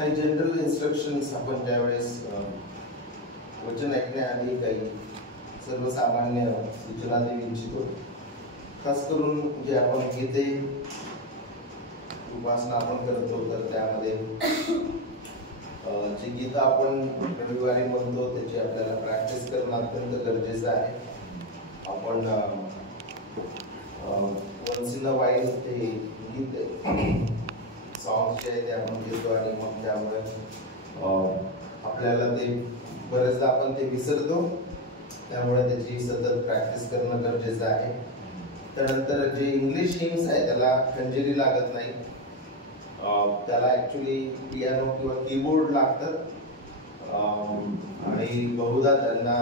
काही general instructions आपण ज्यावेळेस वचन ऐकण्याआधी काही सर्वसामान्य सूचना देऊ इच्छितो. खास करून जे आपण गीते उपासना आपण करतो तर त्यामध्ये जी गीता आपण रविवारी म्हणतो त्याची आपल्याला प्रॅक्टिस करणं अत्यंत गरजेचं आहे. आपण वन्स इन अ वाईल ते गीत सॉंग्स जे आहे ते आपण घेतो आणि मग त्यामुळे आपल्याला ते बरेचदा आपण ते विसरतो. त्यामुळे त्याची सतत प्रॅक्टिस करणं गरजेचं आहे. त्यानंतर जे इंग्लिश हिम्स आहे त्याला खंजिरी लागत नाही. त्याला ॲक्च्युली पियानो किंवा कीबोर्ड लागतं आणि बहुधा त्यांना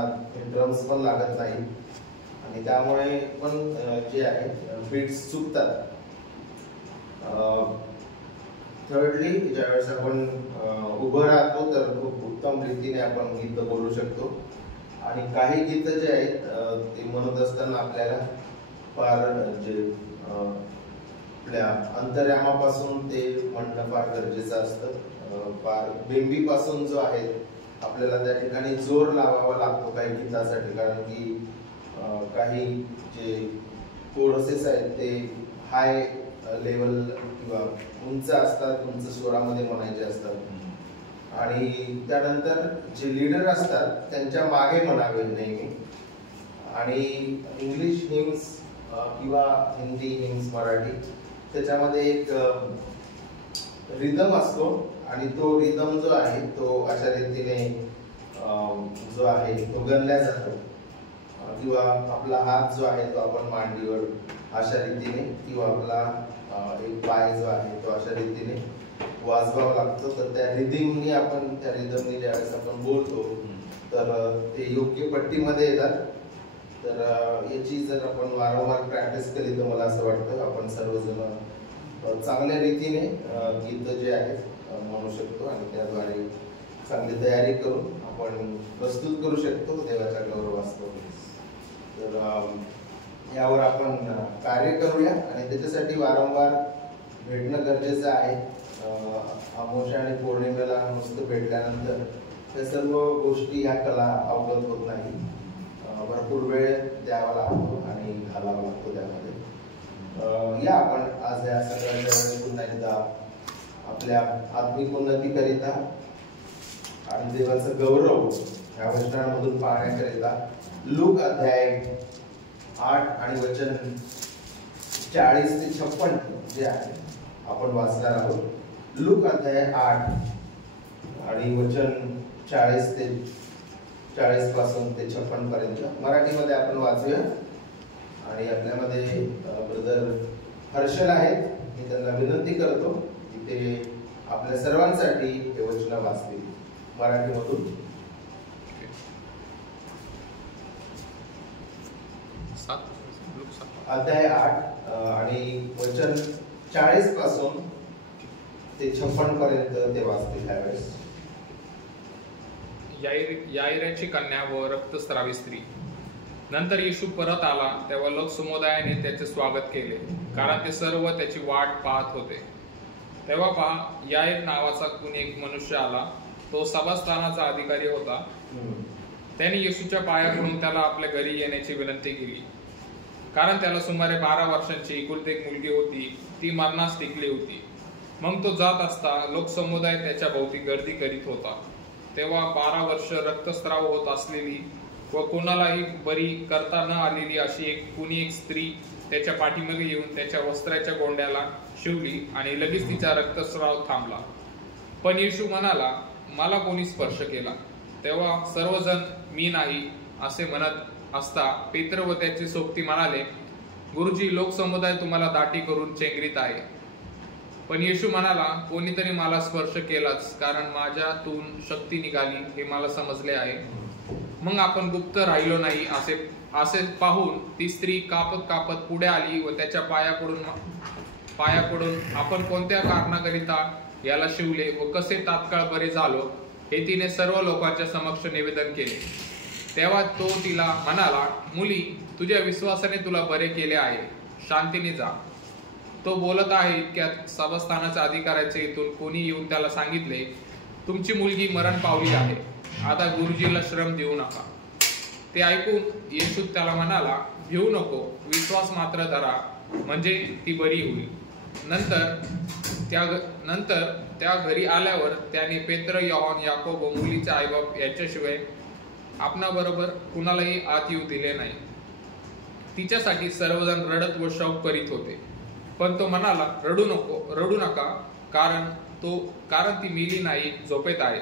ड्रम्स पण लागत नाही आणि त्यामुळे पण जे आहे बीट्स चुकतात. थर्डली ज्यावेळेस आपण उभं राहतो तर खूप उत्तम रीतीने आपण गीत बोलू शकतो आणि काही गीतं जे आहेत ते म्हणत असताना आपल्याला फार जे आपल्या अंतर्यामापासून ते म्हणणं फार गरजेचं असतं. फार बेंबीपासून जो आहे आपल्याला त्या ठिकाणी जोर लावावा लागतो काही गीतासाठी, कारण की काही जे कोरसेस आहेत ते हाय लेवल किंवा उंच असतात, उंच स्वरामध्ये म्हणायचे असतात आणि त्यानंतर जे लीडर असतात त्यांच्या मागे म्हणावे नेहमी. आणि इंग्लिश हिम्स किंवा हिंदी हिम्स मराठी त्याच्यामध्ये एक रिदम असतो आणि तो रिदम जो आहे तो अशा रीतीने जो आहे तो गणला जातो किंवा आपला हात जो आहे तो आपण मांडीवर अशा रीतीने किंवा आपला एक पाय जो आहे तो अशा रीतीने वाजवावा लागतो. तर त्या रिदमनी आपण त्या रिदमनी ज्यावेळेस आपण बोलतो तर ते योग्य पट्टीमध्ये येतात. तर याची जर आपण वारंवार प्रॅक्टिस केली तर मला असं वाटतं आपण सर्वजण चांगल्या रीतीने गीत जे आहेत म्हणू शकतो आणि त्याद्वारे चांगली तयारी करून आपण प्रस्तुत करू शकतो देवाच्या गौरवास्तव. तर यावर आपण कार्य करूया आणि त्याच्यासाठी वारंवार भेटणं गरजेचं आहे. अमावस्या आणि पौर्णिमेला नुसतं भेटल्यानंतर त्या सर्व गोष्टी ह्या कला अवगत होत नाही. भरपूर वेळ द्यावा लागतो आणि घालावा लागतो त्यामध्ये. या आपण आज या सगळ्यांच्या वेळेस पुन्हा एकदा आपल्या आत्मिक उन्नतीकरिता आणि देवाचं गौरव ह्या वचनांमधून पाहण्याकरिता लूक अध्याय 8 आणि वचन 40 ते 56 जे आहे आपण वाचणार आहोत. लूक अध्याय 8 आणि वचन 40 ते 40 पासून ते 56 पर्यंत मराठीमध्ये आपण वाचूया. आणि आपल्यामध्ये ब्रदर हर्षल आहेत. मी त्यांना विनंती करतो की ते आपल्या सर्वांसाठी हे वचन वाचतील मराठीमधून. अध्याय 8 आणि वचन 40 पासून ते 56 पर्यंत ते वाचतील त्यावेळेस. याईराची कन्या व रक्तस्रावी स्त्री. नंतर येशू परत आला तेव्हा लोकसमुदायाने त्याचे स्वागत केले, कारण ते सर्व त्याची वाट पाहत होते. तेव्हा पहा, याईर नावाचा कुणी एक मनुष्य आला. तो सभास्थानाचा अधिकारी होता. त्याने येशूच्या पायाकडून त्याला आपल्या घरी येण्याची विनंती केली, कारण त्याला सुमारे 12 वर्षांची एकुलती एक मुलगी होती, ती मरणास टिकली होती. मग तो जात असता लोकसमुदाय त्याच्या भोवती गर्दी करीत होता. तेव्हा 12 वर्ष रक्तस्राव होत असलेली व कोणालाही बरी करता न आलेली अशी कुणी एक स्त्री त्याच्या पाठीमागे येऊन त्याच्या वस्त्राच्या गोंड्याला शिवली आणि लगेच तिचा रक्तस्राव थांबला. पण येशू म्हणाला, मला कोणी स्पर्श केला? तेव्हा सर्वजण मी नाही असे म्हणत असता पेत्र व त्याचे सोबती म्हणाले, गुरुजी, लोकसमुदाय तुम्हाला दाटी करून चेंगरीत आहे. पण येशू म्हणाला, कोणीतरी मला स्पर्श केलाच, कारण माझ्यातून शक्ती निघाली हे मला समजले आहे. मग आपण गुप्त राहिलो नाही असे पाहून ती स्त्री कापत कापत पुढे आली व त्याच्या पायाकडून आपण कोणत्या कारणाकरिता याला शिवले व कसे तात्काळ बरे झालो हे तिने सर्व लोकांच्या समक्ष निवेदन केले. तेव्हा तो तिला म्हणाला, मुली, तुझ्या विश्वासाने तुला बरे केले आहे, शांतीने जा. तो बोलत आहे इतक्यात सभास्थानाच्या अधिकाऱ्याचे इथून कोणी येऊन त्याला सांगितले तुमची मुलगी मरण पावली आहे, आता गुरुजीला श्रम देऊ नका. ते ऐकून येशू त्याला म्हणाला, भिवू नको, विश्वास मात्र धरा, म्हणजे ती बरी होईल. नंतर त्या घरी आल्यावर त्याने पेत्र, योहान, याकोब व मुलीचे आईबाप यांच्याशिवाय आपणाबरोबर कुणालाही आत येऊ दिले नाही. तिच्यासाठी सर्वजण रडत व शोक करीत होते. पण तो म्हणाला, रडू नका, कारण ती मेली नाही, झोपेत आहे.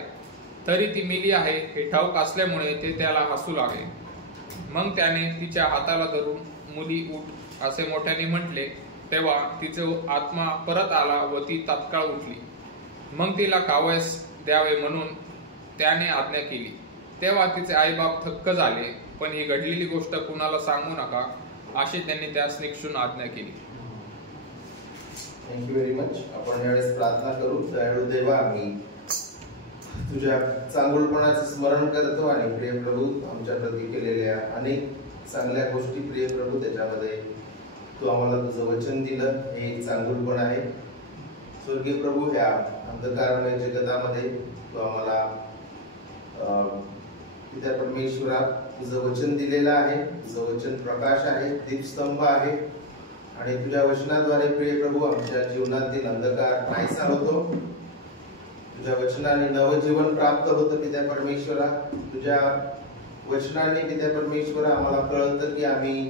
तरी ती मेली आहे हे ठाऊक असल्यामुळे ते त्याला हसू लागले. मग त्याने तिच्या हाताला धरून, मुली उठ असे मोठ्याने म्हटले. तेव्हा तिचा आत्मा परत आला व ती तात्काळ उठली. मग तिला खावयास द्यावे म्हणून त्याने आज्ञा केली. तेव्हा तिचे आईबाप थक्क झाले. पण ही घडलेली गोष्ट कुणाला सांगू नका अशी त्यांनी त्यास निक्षून आज्ञा केली. Thank you very much. आपण यावेळेस प्रार्थना करू. दयाळू देवा, आम्ही तुझ्या चांगुलपणाचे स्मरण करतो आणि प्रिय प्रभू, आमच्या प्रती केलेल्या अनेक चांगल्या गोष्टी, प्रिय प्रभू, त्याच्यामध्ये तू आम्हाला तुझं वचन दिलं, हे एक चांगुलपण आहे. स्वर्गीय प्रभू, ह्या अंधकारमय जगतामध्ये तू आम्हाला पिता परमेश्वरा तुझं वचन दिलेलं आहे. तुझं वचन प्रकाश आहे, दीपस्तंभ आहे आणि तुझ्या वचनाद्वारे प्रिय प्रभू आमच्या जीवनातील अंधकार नाहीसा होतो. तुझ्या वचनाने नवजीवन प्राप्त होतं पिता परमेश्वरा. तुझ्या वचनाने पिता परमेश्वरा आम्हाला कळतं की आम्ही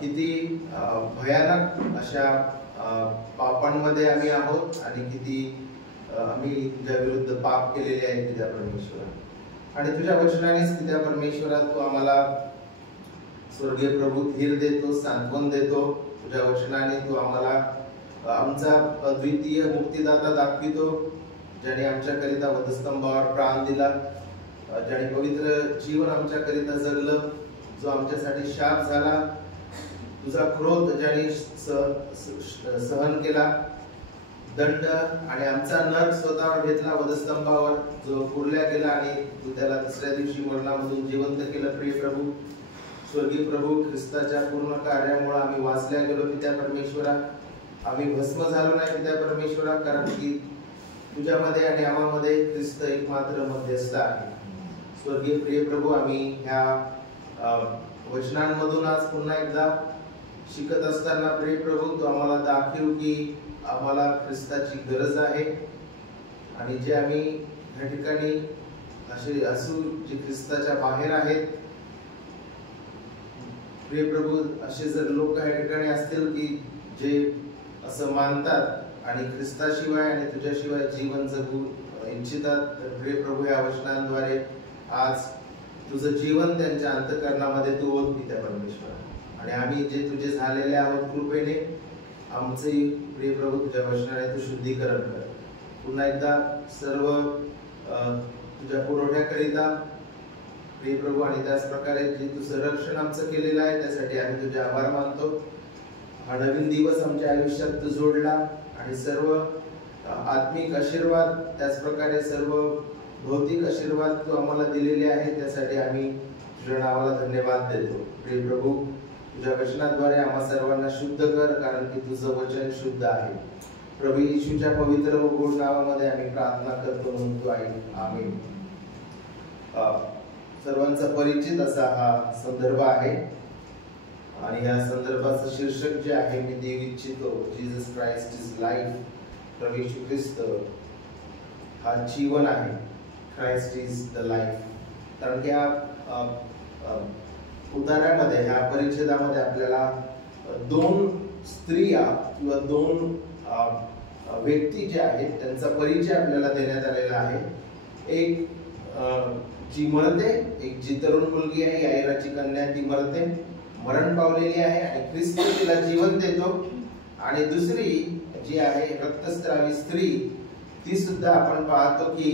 किती भयानक अशा पापांमध्ये आम्ही आहोत आणि किती आम्ही तुझ्या विरुद्ध पाप केलेले आहेत पिता परमेश्वरा. आणि तुझ्या वचनानेच पिता परमेश्वरा तू आम्हाला स्वर्गीय प्रभू धीर देतो, सांत्वन देतो. तुझ्या वचनाने तू आम्हाला आमचा अद्वितीय मुक्तिदाता दाखवितो, ज्याने आमच्याकरिता वधस्तंभावर प्राण दिला, ज्याने पवित्र जीवन आमच्याकरिता जगलं, जो आमच्यासाठी शाप झाला, तुझा क्रोध ज्याने सहन केला, दंड आणि आमचा नरक स्वतःवर घेतला वधस्तंभावर, जो पुरल्या गेला आणि तू त्याला तिसऱ्या दिवशी मरणामधून जिवंत केलं. प्रिय प्रभू, स्वर्गीय प्रभू, ख्रिस्ताच्या पूर्ण कार्यामुळे आम्ही वाचल्या गेलो पिता परमेश्वरा. आम्ही भस्म झालो नाही पिता परमेश्वरा, कारण की तुझ्यामध्ये आणि आम्हामध्ये ख्रिस्त एकमात्र मध्यस्थ आहे. स्वर्गीय प्रिय प्रभू, आम्ही ह्या वचनांमधून आज पुन्हा एकदा शिकत असताना प्रिय प्रभू तू आम्हाला दाखव की आम्हाला ख्रिस्ताची गरज आहे आणि जे आम्ही या ठिकाणी असे असू जे ख्रिस्ताच्या बाहेर आहेत, प्रिय प्रभू, असे जर लोक या ठिकाणी असतील की जे असं मानतात आणि ख्रिस्ताशिवाय आणि तुझ्याशिवाय जीवन जगू इच्छितात, तर प्रिय प्रभू या वचनांद्वारे आज तुझं जीवन त्यांच्या अंतःकरणामध्ये तू ओत पिता परमेश्वर. आणि आम्ही जे तुझे झालेले आहोत कृपेने, आमचे प्रिय प्रभू तुझ्या वचनाने तू शुद्धीकरण कर. पुन्हा एकदा सर्व तुझ्या पुरवठ्याकरिता प्रिय प्रभू आणि त्याच प्रकारे जे तू संरक्षण आमचं केलेलं आहे त्यासाठी आम्ही तुझे आभार मानतो. हा नवीन दिवस आमच्या आयुष्यात तू जोडला आणि सर्व आत्मिक आशीर्वाद त्याच प्रकारे सर्व भौतिक आशीर्वाद तू आम्हाला दिलेले आहे, त्यासाठी आम्ही तुझ्या नावाला धन्यवाद देतो. प्रिय प्रभू, तुझ्या वचनाद्वारे आम्हा सर्वांना शुद्ध कर, कारण की तुझं वचन शुद्ध आहे. प्रभू येशूच्या पवित्र व गोड नावामध्ये आम्ही प्रार्थना करतो म्हणतो आहे, आमीन. सर्वांचा परिचित असा हा संदर्भ आहे आणि या संदर्भाचं शीर्षक जे आहे मी देऊ इच्छितो, जीसस क्राइस्ट इज लाईफ. प्रभू येशू ख्रिस्त हा जीवन आहे. Christ is the life. कारण की ह्या उतार्यामध्ये, ह्या परिच्छेदामध्ये आपल्याला दोन स्त्रिया किंवा दोन व्यक्ती जे आहेत त्यांचा परिचय आपल्याला देण्यात आलेला आहे. एक जी मरते, एक जी तरुण मुलगी आहे, याईराची कन्या, ती मरते, मरण पावलेली आहे आणि ख्रिस्त तिला जीवन देतो. आणि दुसरी जी आहे रक्तस्रावी स्त्री, ती सुद्धा आपण पाहतो की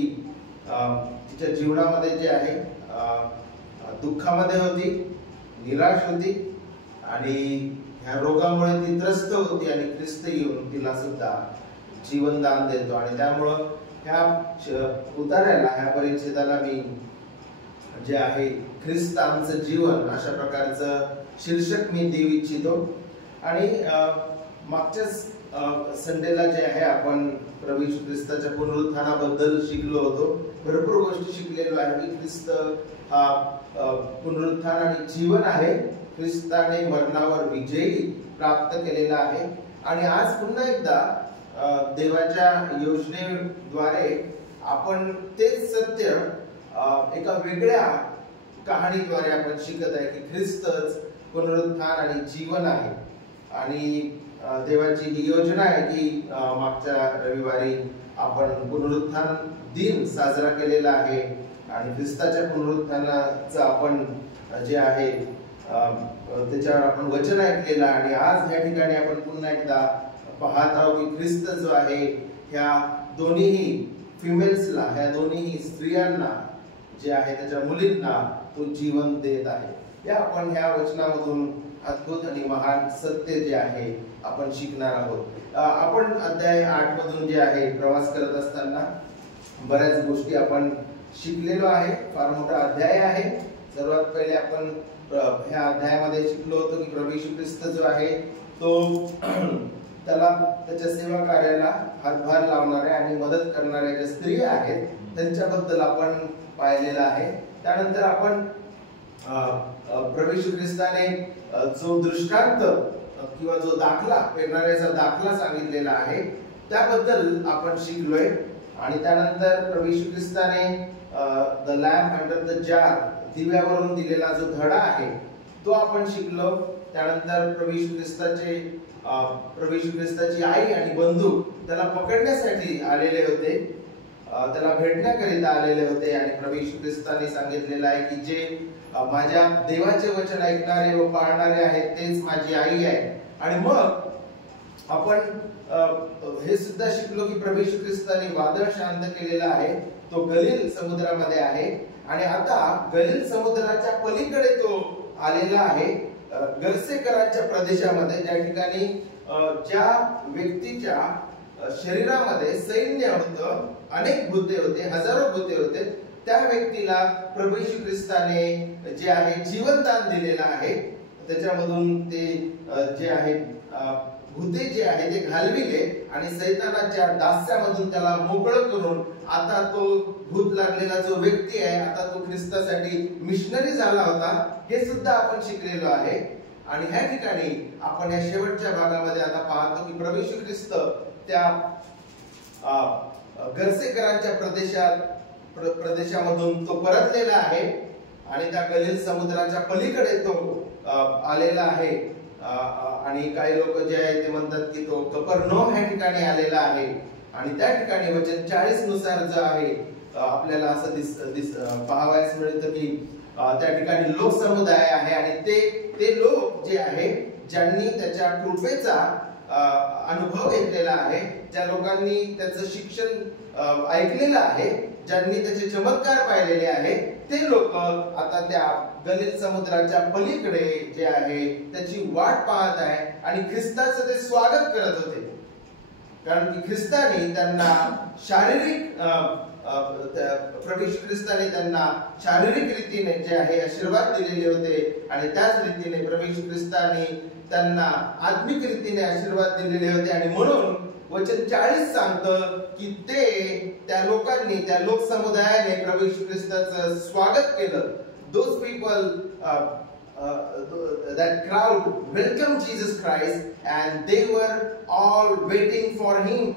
तिच्या जीवनामध्ये जे आहे दुःखामध्ये होती, निराश होती आणि ह्या रोगामुळे ती त्रस्त होती आणि ख्रिस्त येऊन तिला सुद्धा जीवनदान देतो. आणि त्यामुळं ह्या उतार्याला, ह्या परिच्छेदाला मी जे आहे ख्रिस्त आमचं जीवन अशा प्रकारचं शीर्षक मी देऊ इच्छितो. आणि मागच्याच संडेला जे आहे आपण प्रभू येशू ख्रिस्ताच्या पुनरुत्थानाबद्दल शिकलो होतो. भरपूर गोष्टी शिकलेलो आहे की ख्रिस्त हा पुनरुत्थान आणि जीवन आहे. ख्रिस्ताने मरणावर विजयी प्राप्त केलेला आहे. आणि आज पुन्हा एकदा देवाच्या योजनेद्वारे आपण तेच सत्य एका वेगळ्या कहाणीद्वारे आपण शिकत आहे की ख्रिस्तच पुनरुत्थान आणि जीवन आहे. आणि देवाची ही योजना आहे की मागच्या रविवारी आपण पुनरुत्थान दिन साजरा केलेला आहे आणि ख्रिस्ताच्या पुनरुत्थानाचं आपण जे आहे त्याच्यावर आपण वचन ऐकलेलं. आणि आज ह्या ठिकाणी आपण पुन्हा एकदा पाहत आहोत की ख्रिस्त जो आहे ह्या दोन्हीही फिमेल्सला, ह्या दोन्हीही स्त्रियांना जे आहे त्याच्या मुलींना तो जीवन देत आहे. या आपण ह्या वचनामधून अद्भुत आणि महान सत्य जे आहे आपण शिकणार आहोत. आपण अध्याय 8 मधून जे आहे प्रवास करत असताना बऱ्याच गोष्टी आपण शिकलेलो आहे. फार मोठा अध्याय आहे. सर्वात पहिले आपण ह्या अध्यायामध्ये शिकलो होतो की प्रभू येशू ख्रिस्त जो आहे तो त्याला त्याच्या सेवा कार्याला हातभार लावणाऱ्या आणि मदत करणाऱ्या ज्या स्त्रिया आहेत त्यांच्याबद्दल आपण पाहिलेलं आहे. त्यानंतर आपण प्रभू येशू ख्रिस्ताने जो दृष्टांत किंवा जो दाखला, पेरणाऱ्याचा दाखला सांगितलेला आहे त्याबद्दल आपण शिकलोय. आणि त्यानंतर प्रभू येशू ख्रिस्ताने द लॅम्प अंडर द जार, दिव्यावरून दिलेला जो धडा आहे तो आपण शिकलो. त्यानंतर प्रभू येशू ख्रिस्ताची आई आणि बंधू त्याला पकडण्यासाठी आलेले होते, त्याला भेटण्याकरिता आलेले होते. आणि प्रभू येशू ख्रिस्ताने सांगितलेलं आहे की जे माझ्या देवाचे वचन ऐकणारे व पाळणारे आहेत तेच माझी आई आहे. आणि मग आपण हे सुद्धा शिकलो की प्रभू येशू ख्रिस्ताने वादळ शांत केलेला आहे. तो गलील समुद्रामध्ये आहे आणि आता गलील समुद्राच्या पलीकडे तो आलेला आहे गर्सेकरांच्या प्रदेशामध्ये, ज्या ठिकाणी ज्या व्यक्तीच्या शरीरामध्ये सैन्य होतं, अनेक भूते होते, हजारो भूते होते, त्या व्यक्तीला प्रभू येशू ख्रिस्ताने जे आहे जीवनदान दिलेलं आहे. त्याच्यामधून ते जे आहे भूते जे आहे ते घालविले आणि सैतानाच्या दास्यामधून त्याला मोकळं करून आता तो भूत लागलेला जो व्यक्ती आहे आता तो ख्रिस्तासाठी मिशनरी झाला होता. हे सुद्धा आपण शिकलेलो आहे. आणि ह्या ठिकाणी आपण या शेवटच्या भागामध्ये आता पाहतो की प्रभू येशू ख्रिस्त त्या गर्सेकरांच्या प्रदेशामधून तो परतलेला आहे आणि त्या गलील समुद्राच्या पलीकडे तो आलेला आहे. आणि काही लोक जे आहे ते म्हणतात की तो कफरनहूम ह्या ठिकाणी आलेला आहे. आणि त्या ठिकाणी वचन 40 नुसार जो आहे आपल्याला असं पाहावयास मिळतं की त्या ठिकाणी लोक समुदाय आहे आणि ते लोक जे आहे ज्यांनी त्याच्या कृपेचा अनुभव घेतलेला आहे, ज्या लोकांनी त्याचं शिक्षण ऐकलेलं आहे, ज्यांनी त्याचे चमत्कार पाहिलेले आहे, ते लोक आता त्या गलील समुद्राच्या पलीकडे जे आहे त्याची वाट पाहत आहे आणि ख्रिस्ताचं ते स्वागत करत होते. कारण की ख्रिस्ताने त्यांना शारीरिक प्रभू येशू ख्रिस्ताने त्यांना शारीरिक रीतीने जे आहे आशीर्वाद दिलेले होते आणि त्याच रीतीने प्रभू येशू ख्रिस्ताने त्यांना आत्मिक रीतीने आशीर्वाद दिलेले होते. आणि म्हणून वचन 40 सांगतं की ते त्या लोकांनी, त्या लोक समुदायाने प्रभू येशू ख्रिस्ताचं स्वागत केलं. Those people, that crowd welcomed Jesus Christ and they were all waiting for him.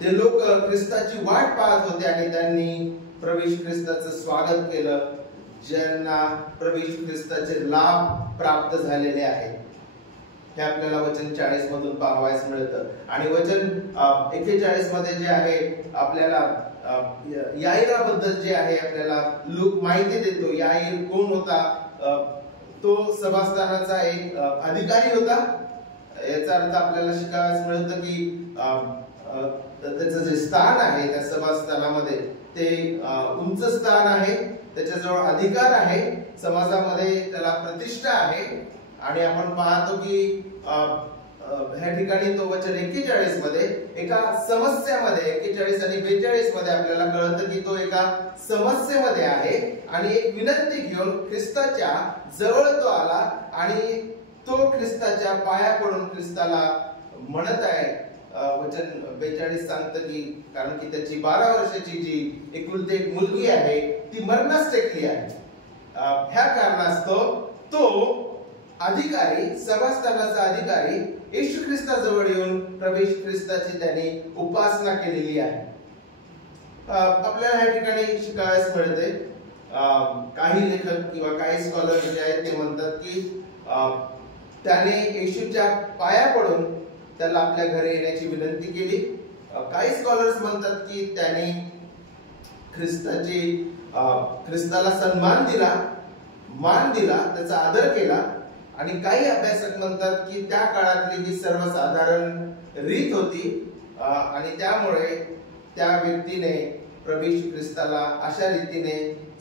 ते लोक ख्रिस्ताची वाट पाहत होते आणि त्यांनी प्रभू येशू ख्रिस्ताचं स्वागत केलं, ज्यांना प्रभू येशू ख्रिस्ताचे लाभ प्राप्त झालेले आहेत. हे आपल्याला वचन 40 मधून पाहावयास मिळतं. आणि वचन 41 मध्ये जे आहे आपल्याला याईराबद्दल जे आहे आपल्याला लूक माहिती देतो. याईर कोण होता? तो सभास्थानाचा एक अधिकारी होता. याचा अर्थ आपल्याला शिकायला मिळतं की त्याचं जे स्थान आहे त्या सभास्थानामध्ये ते उंच स्थान आहे, त्याच्याजवळ अधिकार आहे, समाजामध्ये त्याला प्रतिष्ठा आहे. आणि आपण पाहतो की ह्या ठिकाणी तो वचन 41 मध्ये एका समस्यामध्ये, 41 आणि 42 मध्ये आपल्याला कळतं की तो एका समस्येमध्ये आहे आणि एक विनंती घेऊन ख्रिस्ताच्या जवळ तो आला आणि तो ख्रिस्ताच्या पाया पडून ख्रिस्ताला म्हणत आहे वचन 42 सांगतं की कारण की त्याची 12 वर्षाची जी एकुलती एक मुलगी आहे ती मरणास टेकली आहे. ह्या कारणास्तव तो अधिकारी, सभास्थानाचा अधिकारी येशू ख्रिस्ताजवळ येऊन प्रभू येशू ख्रिस्ताची त्याने उपासना केलेली आहे. आपल्याला या ठिकाणी शिकायला मिळते, काही लेखक किंवा काही स्कॉलर जे आहेत ते म्हणतात की त्याने येशूच्या पाया पडून त्याला आपल्या घरी येण्याची विनंती केली. काही स्कॉलर्स म्हणतात की त्याने ख्रिस्ताला सन्मान दिला, मान दिला, त्याचा आदर केला. आणि काही अभ्यासक म्हणतात की त्या काळातली ही सर्वसाधारण रीत होती आणि त्यामुळे त्या व्यक्तीने प्रभू येशू ख्रिस्ताला अशा रीतीने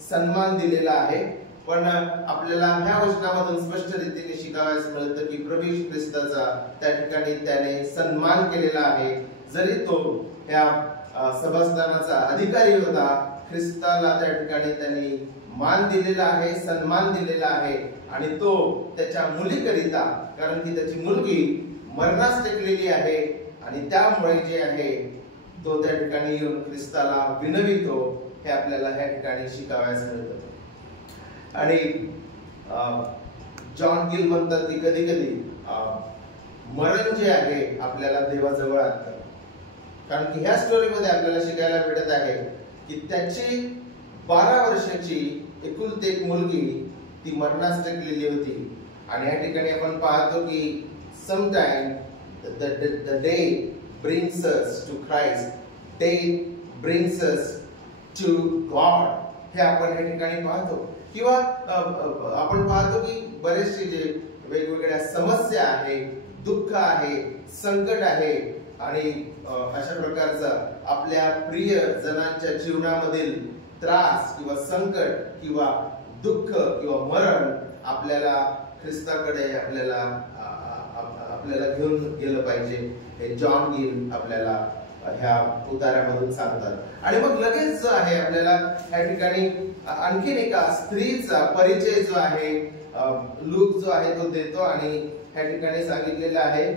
सन्मान दिलेला आहे. पण आपल्याला ह्या वचनामधून स्पष्ट रीतीने शिकावयास मिळतं की प्रभू येशू ख्रिस्ताचा त्या ठिकाणी त्याने सन्मान केलेला आहे. जरी तो ह्या सभास्थानाचा अधिकारी होता, ख्रिस्ताला त्या ठिकाणी त्यांनी मान दिलेला आहे, सन्मान दिलेला आहे. आणि तो त्याच्या मुलीकरिता, कारण की त्याची मुलगी मरणास टेकलेली आहे आणि त्यामुळे जे आहे तो त्या ठिकाणी येऊन ख्रिस्ताला विनवितो, हे आपल्याला ह्या ठिकाणी शिकावयास मिळतं. आणि जॉन गिल म्हणतात की कधी कधी मरण जे आहे आपल्याला देवाजवळ आणतं. कारण की ह्या स्टोरीमध्ये आपल्याला शिकायला भेटत आहे की त्याची 12 वर्षाची एकुलती एक मुलगी ती मरणास टेकलेली होती. आणि या ठिकाणी आपण पाहतो की sometime the day brings us to Christ, day brings us to God. हे आपण या ठिकाणी पाहतो. किंवा आपण पाहतो की बरेचसे जे वेगवेगळ्या समस्या आहे, दुःख आहे, संकट आहे आणि अशा प्रकारचा आपल्या प्रिय जनांच्या जीवनामधील त्रास किंवा संकट किंवा दुःख किंवा मरण आपल्याला ख्रिस्ताकडे आपल्याला घेऊन गेलं पाहिजे, हे जॉन गिल आपल्याला ह्या उतार्यामधून सांगतात. आणि मग लगेच जो आहे आपल्याला या ठिकाणी आणखीन एका स्त्रीचा परिचय जो आहे लूक जो आहे तो देतो. आणि या ठिकाणी सांगितलेलं आहे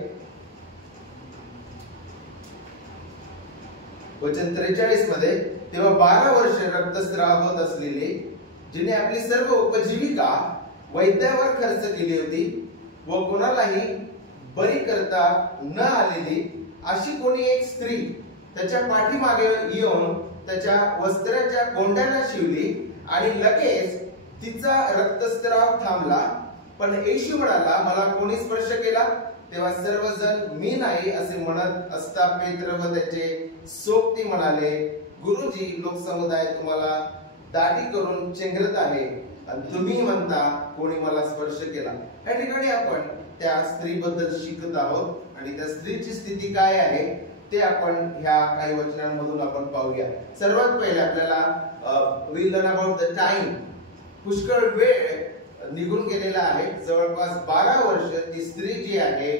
वचन 43 मध्ये, तेव्हा 12 वर्ष रक्तस्राव होत असलेली, जिने आपली सर्व उपजीविका वैद्यावर खर्च केली होती व कोणालाही बरी करता न आलेली अशी कोणी एक स्त्री त्याच्या पाठीमागे येऊन त्याच्या वस्त्राच्या गोंड्याला शिवली आणि लगेच तिचा रक्तस्राव थांबला. पण येशू म्हणाला, मला कोणी स्पर्श केला? तेव्हा सर्वजण मी नाही असे म्हणत असता पेत्र व त्याचे सोबती म्हणाले, गुरुजी, लोकसमुदाय तुम्हाला दाढी करून चेंगरत आहे आणि तुम्ही म्हणता कोणी मला स्पर्श केला. या ठिकाणी आपण त्या स्त्रीबद्दल शिकत आहोत आणि त्या स्त्रीची स्थिती काय आहे ते आपण ह्या काही वचनांमधून आपण पाहूया. सर्वात पहिले आपल्याला we learn about the time. पुष्कळ वेळ निघून गेलेला आहे. जवळपास 12 वर्ष ती स्त्री जी आहे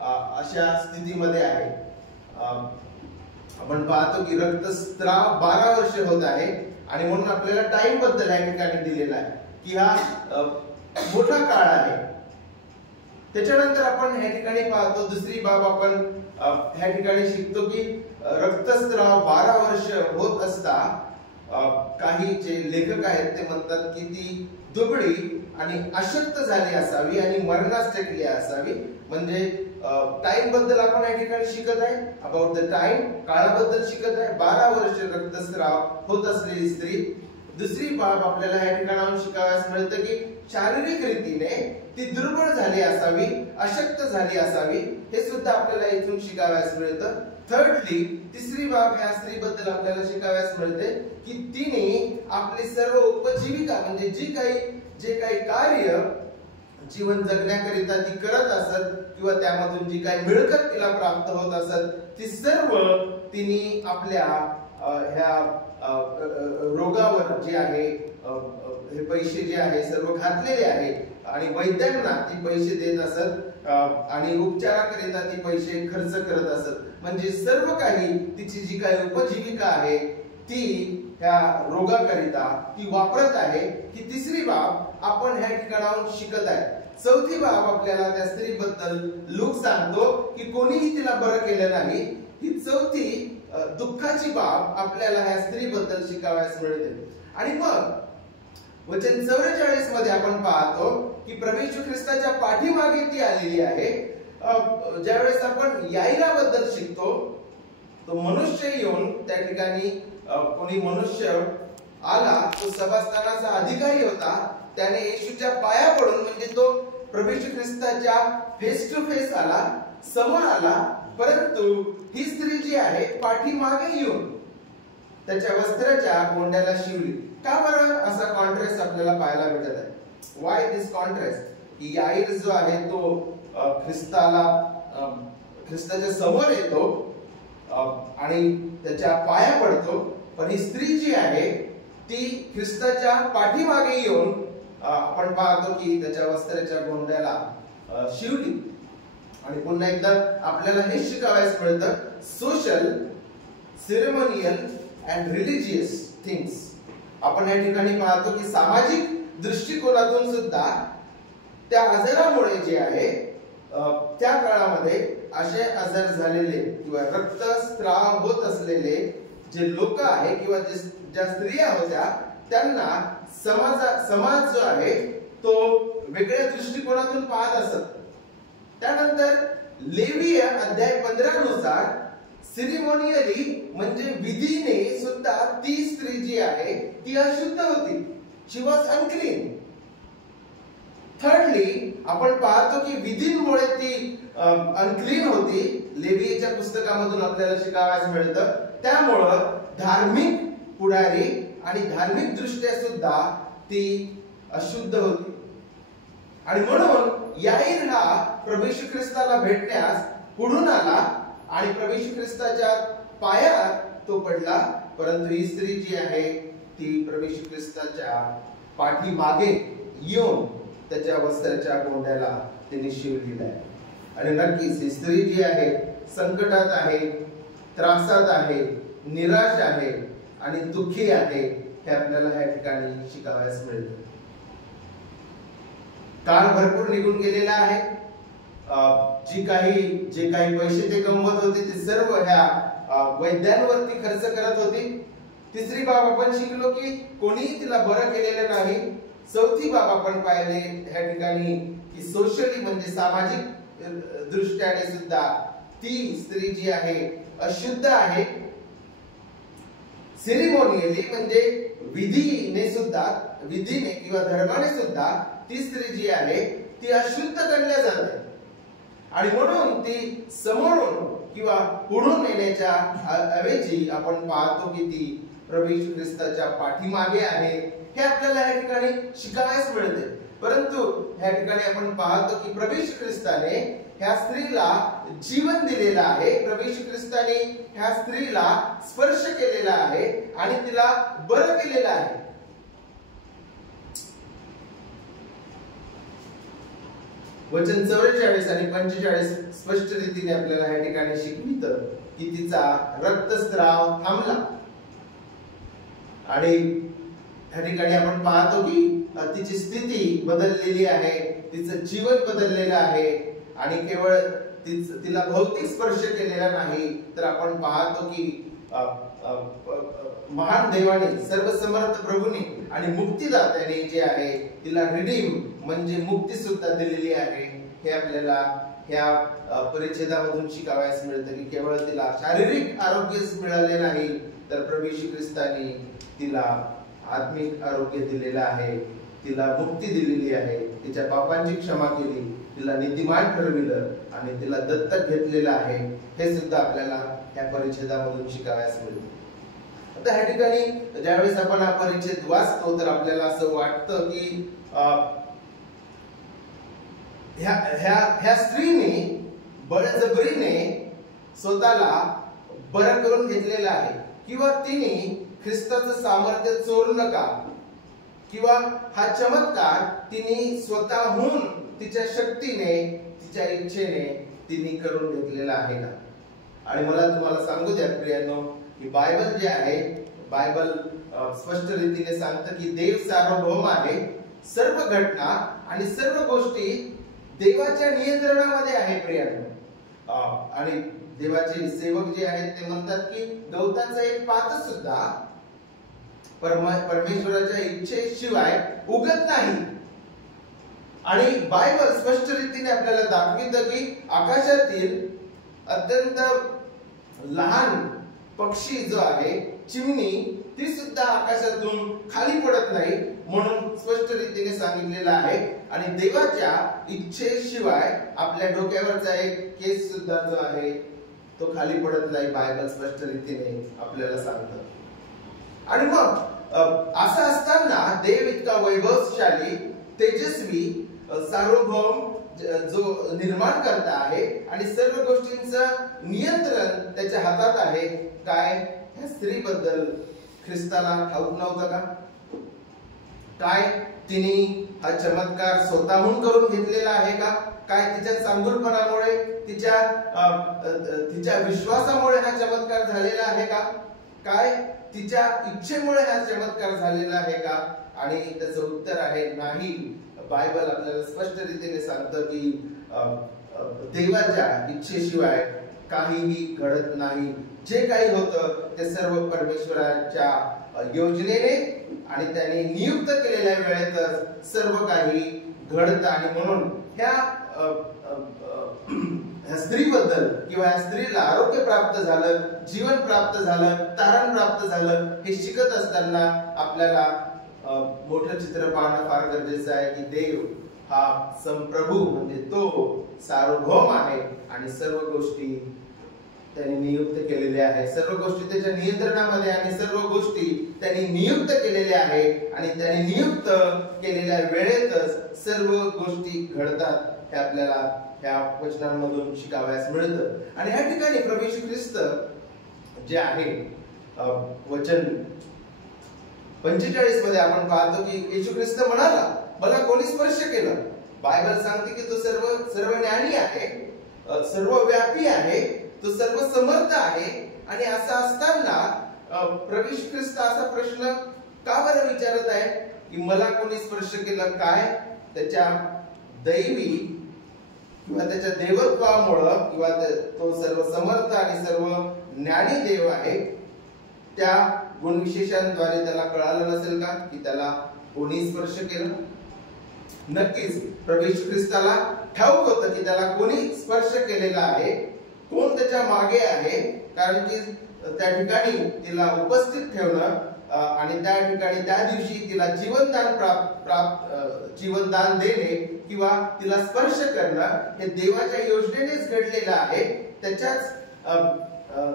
अशा स्थितीमध्ये आहे. आपण पाहतो की रक्तस्राव 12 वर्ष होत आहे आणि म्हणून आपल्याला टाइम बद्दल या ठिकाणी दिलेला आहे की हा मोठा काळ आहे. त्याच्यानंतर आपण ह्या ठिकाणी पाहतो दुसरी बाब आपण ह्या ठिकाणी शिकतो की रक्तस्राव 12 वर्ष होत असता काही जे लेखक आहेत ते म्हणतात की ती दुबळी आणि अशक्त झाली असावी आणि मरणास टेकली असावी. म्हणजे टाइम बद्दल आपण या ठिकाणी शिकत आहे, अबाउट द टाइम, काळाबद्दल शिकत आहे. 12 वर्ष रक्तस्राव होत असलेली स्त्री. दुसरी बाब आपल्याला या ठिकाणाहून शिकावयास मिळतं की शारीरिक रीतीने ती दुर्बळ झाली असावी, अशक्त झाली असावी, हे सुद्धा आपल्याला इथून शिकावयास मिळतं. थर्डली, तिसरी बाब ह्या स्त्रीबद्दल आपल्याला शिकावयास मिळते की तिने आपली सर्व उपजीविका म्हणजे जे काही कार्य जीवन जगण्याकरिता ती करत असत किंवा त्यामधून जी काही मिळकत तिला प्राप्त होत असत ती सर्व तिने आपल्या ह्या रोगावर जे आहे हे पैसे जे आहे सर्व घातलेले आहे आणि वैद्यांना ती पैसे देत असत आणि उपचाराकरिता ती पैसे खर्च करत असत. म्हणजे सर्व काही तिची जी काही उपजीविका आहे ती ह्या रोगाकरिता ती वापरत आहे. ही तिसरी बाब आपण ह्या ठिकाणाहून शिकत आहे. चौथी बाब आपल्याला त्या स्त्रीबद्दल लूक सांगतो की कोणीही तिला बरं केलं नाही. ही चौथी दुःखाची बाब आपल्याला ह्या स्त्रीबद्दल शिकावयास मिळते. आणि मग वचन 44 मध्ये आपण पाहतो की प्रभू येशू ख्रिस्ताच्या पाठीमागे ती आलेली आहे. ज्यावेळेस आपण याईराबद्दल शिकतो, तो मनुष्य येऊन त्या ठिकाणी कोणी मनुष्य आला, तो सभास्थानाचा अधिकारी होता. त्याने येशूच्या पाया पडून, म्हणजे तो प्रभू येशू ख्रिस्ताच्या फेस टू फेस आला, समोर आला. परंतु ही स्त्री जी आहे पाठीमागे येऊन त्याच्या वस्त्राच्या गोंड्याला शिवली. का बरं असा कॉन्ट्रास्ट आपल्याला पाहायला भेटत आहे? Why this contrast? की याईर जो आहे तो ख्रिस्ताच्या समोर येतो आणि त्याच्या पाया पडतो, पण ही स्त्री जी आहे ती ख्रिस्ताच्या पाठीमागे येऊन आपण पाहतो की त्याच्या वस्त्राच्या गोंड्याला शिवली. आणि पुन्हा एकदा आपल्याला हे शिकावयास मिळतं, social, ceremonial and religious things. आपण या ठिकाणी पाहतो की सामाजिक दृष्टिकोनातून सुद्धा त्या आजारामुळे जे आहे त्या काळामध्ये असे आजार झालेले किंवा रक्तस्राव होत असलेले जे लोक आहे किंवा ज्या स्त्रिया होत्या, त्यांना समाज जो आहे तो वेगळ्या दृष्टिकोनातून पाहत असत. त्यानंतर लेवीय अध्याय 15 नुसार सिरिमोनियली म्हणजे विधीने सुद्धा ती स्त्री जी आहे ती अशुद्ध होती. शी वॉज अनक्लीन. थर्डली आपण पाहतो की विधींमुळे ती अनक्लीन होती. लेवीच्या पुस्तकामधून आपल्याला शिकावयास मिळतं. त्यामुळं धार्मिक पुढारी आणि धार्मिक दृष्ट्या सुद्धा ती अशुद्ध होती. आणि म्हणून याईर हा प्रभू येशू ख्रिस्ताला भेटण्यास पुढून आला आणि प्रभू येशू ख्रिस्ताच्या पायात तो पडला. परंतु ही स्त्री जी आहे ती प्रभू येशू ख्रिस्ताच्या पाठीमागे येऊन त्याच्या वस्त्राच्या गोंड्याला तिने शिवलेला आहे. आणि नक्कीच ही स्त्री जी आहे संकटात आहे, त्रासात आहे, निराश आहे आणि दुःखी आहे, हे आपल्याला या ठिकाणी शिकावयास मिळतं. काळ भरपूर निघून गेलेला आहे. जे काही पैसे ते कमवत होते ते सर्व ह्या वैद्यांवरती खर्च करत होती. तिसरी बाब आपण शिकलो की कोणीही तिला बरं केलेलं नाही. चौथी बाब आपण पाहिले ह्या ठिकाणी की सोशली म्हणजे सामाजिक दृष्ट्याने सुद्धा ती स्त्री जी आहे अशुद्ध आहे. सेरिमोनियली म्हणजे विधीने किंवा धर्माने सुद्धा ती स्त्री जी आहे ती अशुद्ध गणल्या जाते. आणि म्हणून ती समोरून किंवा पुढून येण्याच्या ऐवजी आपण पाहतो की ती प्रभू येशू ख्रिस्ताच्या पाठीमागे आहे. हे आपल्याला या ठिकाणी शिकावयास मिळते. परंतु या ठिकाणी आपण पाहतो की प्रभू येशू ख्रिस्ताने ह्या स्त्रीला जीवन दिलेलं आहे. प्रभू येशू ख्रिस्ताने ह्या स्त्रीला स्पर्श केलेला आहे आणि तिला बरं केलेलं आहे. वचन 44 आणि 45 स्पष्ट रीतीने आपल्याला या ठिकाणी शिकवितं की तिचा रक्तस्राव थांबला. आणि या ठिकाणी आपण पाहतो की तिची स्थिती बदललेली आहे, तिचं जीवन बदललेलं आहे. आणि केवळ तिला भौतिक स्पर्श केलेला नाही, तर आपण पाहतो की महान देवाने, सर्वसमर्थ प्रभूने आणि मुक्तिदात्याने जे आहे तिला रिडीम म्हणजे मुक्ती सुद्धा दिलेली आहे. हे आपल्याला ह्या परिच्छेदामधून शिकावयास मिळतं की केवळ तिला शारीरिक आरोग्यच मिळाले नाही, तर प्रभू येशू ख्रिस्ताने तिला आत्मिक आरोग्य दिलेलं आहे, तिला मुक्ती दिलेली आहे, तिच्या पापांची क्षमा केली, तिला नीतिमान ठरविलं आणि तिला दत्तक घेतलेलं आहे. हे सुद्धा आपल्याला या परिच्छेदामधून शिकावयास मिळतं. आता ह्या ठिकाणी ज्यावेळेस आपण हा परिच्छेद वाचतो तर आपल्याला असं वाटतं की ह्या स्त्रीने बळजबरीने स्वतःला बरं करून घेतलेलं आहे, किंवा तिने ख्रिस्ताचं सामर्थ्य चोरलं का, किंवा हा चमत्कार तिने स्वतःहून तिच्या शक्तीने, तिच्या इच्छेने तिने करून घेतलेला आहे का. आणि मला तुम्हाला सांगू द्या प्रियांनो की बायबल जे आहे, बायबल स्पष्ट रीतीने सांगतं की देव सार्वभौम आहे सर्व घटना आणि सर्व गोष्टी देवाच्या नियंत्रणामध्ये आहे प्रियांनो. आणि देवाचे सेवक जे आहेत ते म्हणतात की गवताचा एक पात सुद्धा परमेश्वराच्या इच्छेशिवाय उगत नाही. आणि बायबल स्पष्ट रीतीने आपल्याला दाखवितं की आकाशातील अत्यंत लहान पक्षी जो आहे, चिमणी, ती सुद्धा आकाशातून खाली पडत नाही म्हणून स्पष्ट रीतीने सांगितलेलं आहे. आणि देवाच्या इच्छेशिवाय आपल्या डोक्यावरचा एक केस सुद्धा जो आहे तो खाली पडत नाही, बायबल स्पष्ट रीतीने आपल्याला सांगतं. आणि मग असं असताना देव इतका वैभवशाली, तेजस्वी, सार्वभौम जो निर्माण करता आहे आणि सर्व गोष्टींचं नियंत्रण त्याच्या हातात आहे, काय ह्या स्त्रीबद्दल ख्रिस्ताला ठाऊक नव्हतं का? काय तिने हा चमत्कार स्वतःहून करून घेतलेला आहे का? काय तिच्या चांगुलपणामुळे, तिच्या विश्वासामुळे हा चमत्कार झालेला आहे का? काय तिच्या इच्छेमुळे हा चमत्कार झालेला आहे का? आणि त्याचं उत्तर आहे नाही. बायबल आपल्याला स्पष्ट रीतीने सांगतं की देवाच्या इच्छेशिवाय काहीही घडत नाही. जे काही होतं ते सर्व परमेश्वराच्या योजनेने आणि त्याने नियुक्त केलेल्या वेळेतच सर्व काही घडतं. आणि म्हणून ह्या स्त्रीबद्दल किंवा या स्त्रीला आरोग्य प्राप्त झालं, जीवन प्राप्त झालं, तारण प्राप्त झालं, हे शिकत असताना आपल्याला मोठं चित्र पाहणं फार गरजेचं आहे की देव हा संप्रभू म्हणजे तो सार्वभौम आहे आणि सर्व गोष्टी त्यांनी नियुक्त केलेल्या आहेत. सर्व गोष्टी त्याच्या नियंत्रणामध्ये आणि सर्व गोष्टी त्यांनी नियुक्त केलेल्या आहेत आणि त्यांनी नियुक्त केलेल्या वेळेतच सर्व गोष्टी घडतात. हे आपल्याला ह्या वचनांमधून शिकावयास मिळतं. आणि या ठिकाणी प्रभू येशू ख्रिस्त जे आहे, वचन 45 मध्ये आपण पाहतो की येशू ख्रिस्त म्हणाला, मला कोणी स्पर्श केलं. बायबल सांगते की तो सर्व ज्ञानी आहे, सर्व व्यापी आहे, तो सर्व समर्थ आहे. आणि असं असताना प्रभू येशू ख्रिस्त असा प्रश्न का बरं विचारत आहे की मला कोणी स्पर्श केलं? काय त्याच्या दैवी किंवा त्याच्या देवत्वामुळं किंवा तो सर्व समर्थ आणि सर्व ज्ञानी देव आहे, त्या गुणविशेषांद्वारे त्याला कळालं नसेल का की त्याला कोणी स्पर्श केलं? नक्कीच प्रभू येशू ख्रिस्ताला ठाऊक होतं की त्याला कोणी स्पर्श केलेला आहे, कोण त्याच्या मागे आहे. कारण की त्या ठिकाणी तिला उपस्थित ठेवणं आणि त्या ठिकाणी त्या दिवशी तिला जीवनदान देणे किंवा तिला स्पर्श करणं हे देवाच्या योजनेनेच घडलेलं आहे.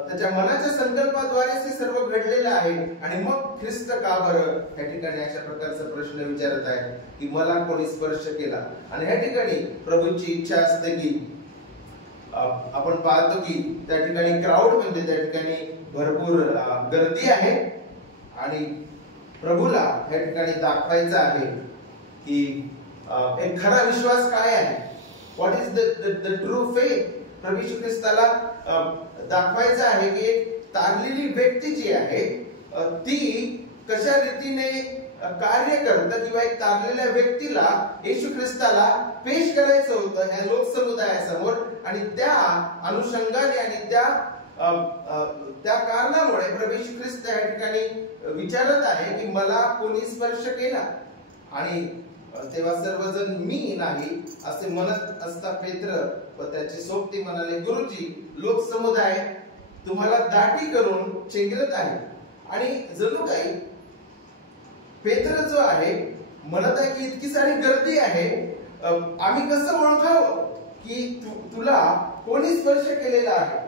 त्याच्या मनाच्या संकल्पाद्वारेच हे सर्व घडलेलं आहे. आणि मग ख्रिस्त का बरं या ठिकाणी अशा प्रकारचा प्रश्न विचारत आहे की मला कोणी स्पर्श केला? आणि या ठिकाणी प्रभूची इच्छा असते की आपण पाहतो की त्या ठिकाणी क्राऊड म्हणजे त्या ठिकाणी भरपूर गर्दी आहे आणि प्रभूला या ठिकाणी दाखवायचं आहे की एक खरा विश्वास काय आहे, what is the true faith. प्रभू येशू ख्रिस्ताला दाखवायचं आहे की एक तारलेली व्यक्ती जी आहे ती कशा रीतीने कार्य करतं किंवा एक तारलेल्या व्यक्तीला येशू ख्रिस्ताला पेश करायचं होतं ह्या लोकसमुदायासमोर. आणि त्या अनुषंगाने आणि त्या कारणामुळे प्रभू येशू ख्रिस्त या ठिकाणी विचारत आहे की मला कोणी स्पर्श केला? आणि तेव्हा सर्वजण मी नाही असे म्हणत असता पेत्र व त्याची सोबती म्हणाले, गुरुजी, लोकसमुदाय तुम्हाला दाटी करून चेंगरत आहे. आणि जणू काही पेत्र जो आहे म्हणत आहे की इतकी सारी गर्दी आहे, आम्ही कसं ओळखावं की तुला कोणी स्पर्श केलेला आहे?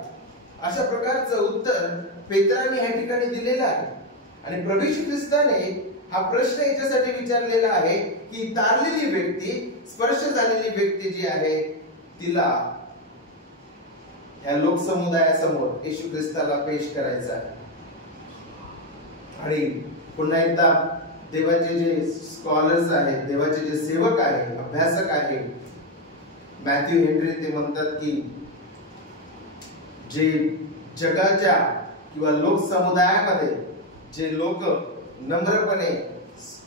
अशा प्रकारचं उत्तर पेत्राने या ठिकाणी दिलेलं आहे. आणि प्रभू येशू ख्रिस्ताने हा प्रश्न याच्यासाठी विचारलेला आहे की तारलेली व्यक्ती, स्पर्श झालेली व्यक्ती जी आहे तिला या लोकसमुदायासमोर येशू ख्रिस्ताला पेश करायचा आहे. आणि पुन्हा एकदा देवाचे जे स्कॉलर्स आहेत, देवाचे जे सेवक आहेत, अभ्यासक आहेत, मॅथ्यू हेनरी ते म्हणतात की जे जगाच्या किंवा लोकसमुदायामध्ये जे लोक नम्रपणे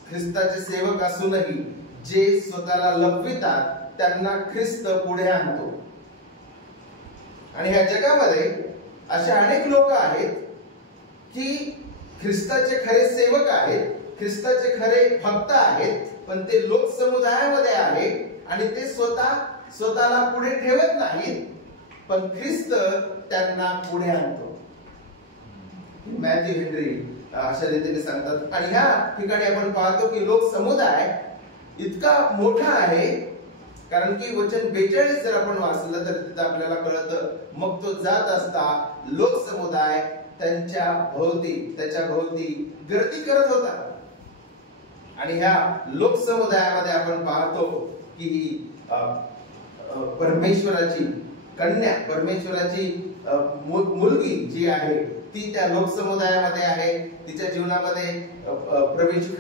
ख्रिस्ताचे सेवक असूनही जे स्वतःला लपवितात त्यांना ख्रिस्त पुढे आणतो. आणि ह्या जगामध्ये असे अनेक लोक आहेत की ख्रिस्ताचे खरे सेवक आहेत, ख्रिस्ताचे खरे भक्त आहेत, पण ते लोक समुदायामध्ये आहेत आणि ते स्वतःला पुढे ठेवत नाहीत, पण ख्रिस्त त्यांना पुढे आणतो. मॅथ्यू हेनरी अशा रीतीने सांगतात. आणि ह्या ठिकाणी आपण पाहतो की लोक समुदाय इतका मोठा आहे, कारण की वचन 42 जर आपण वाचलं तर तिथं आपल्याला कळतं, मग तो जात असता लोक समुदाय त्याच्या भोवती गर्दी करत होता. आणि ह्या लोक समुदायामध्ये आपण पाहतो की परमेश्वराची कन्या, परमेश्वराची मुलगी जी आहे ती त्या लोक समुदायामध्ये आहे. तिच्या जीवनामध्ये प्रभू येशू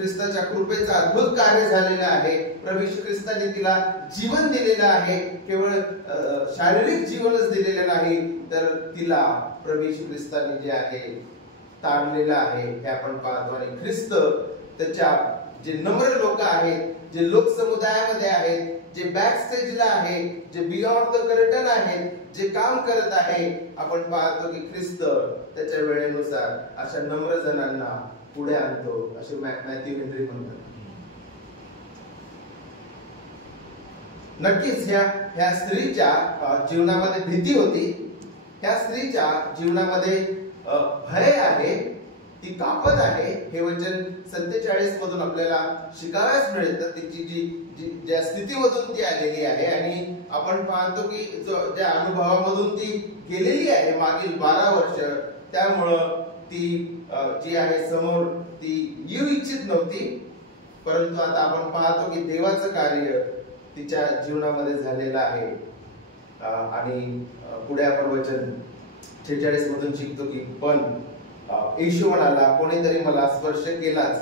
ख्रिस्ताच्या कृपेचं अद्भुत कार्य झालेलं आहे. प्रभू येशू ख्रिस्ताने तिला जीवन दिलेलं आहे. केवळ शारीरिक जीवनच दिलेलं नाही, तर तिला प्रभू येशू ख्रिस्ताने जे आहे तारलेलं आहे हे आपण पाहतो. आणि ख्रिस्त त्याच्या जे नम्र लोक आहेत, जे लोक समुदायामध्ये आहेत, जे बॅक स्टेजला आहे, जे बियॉन्ड द कर्टन आहेत, जे काम करत आहे, आपण पाहतो की ख्रिस्त त्याच्या वेळेनुसार अशा नम्र जणांना पुढे आणतो, असे मॅथ्यू हेनरी म्हणतात. नक्कीच ह्या स्त्रीच्या जीवनामध्ये भीती होती, ह्या स्त्रीच्या जीवनामध्ये भय आहे, ती कापत आहे. हे वचन 47 मधून आपल्याला शिकावयास मिळतं. तिची ज्या स्थितीमधून ती आलेली आहे आणि आपण पाहतो की ज्या अनुभवामधून ती गेलेली आहे मागील 12 वर्ष, त्यामुळं ती जी आहे समोर ती येऊ इच्छित नव्हती. परंतु आता आपण पाहतो की देवाचं कार्य तिच्या जीवनामध्ये झालेलं आहे. आणि पुढे आपण वचन 46 मधून शिकतो की पण येशू म्हणाला, कोणीतरी मला स्पर्श केलाच,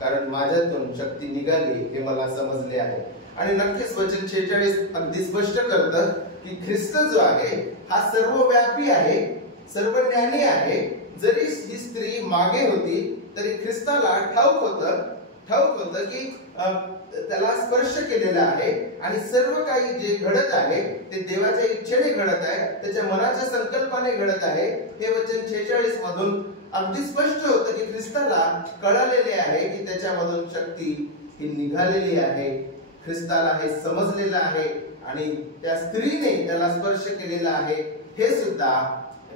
कारण माझ्यातून शक्ती निघाली हे मला समजले आहे. आणि नक्कीच वचन 46 अगदी स्पष्ट करतं की ख्रिस्त जो आहे हा सर्वव्यापी आहे, सर्वज्ञानी आहे. जरी ही स्त्री मागे होती तरी ख्रिस्ताला ठाऊक होतं की त्याला स्पर्श केलेला आहे आणि सर्व काही जे घडत आहे ते देवाच्या इच्छेने घडत आहे, त्याच्या मनाच्या संकल्पाने घडत आहे. हे वचन 46 मधून अगदी स्पष्ट होतं की ख्रिस्ताला कळालेले आहे की त्याच्यामधून शक्ती ही निघालेली आहे. ख्रिस्ताला हे समजलेलं आहे आणि त्या स्त्रीने त्याला स्पर्श केलेला आहे हे सुद्धा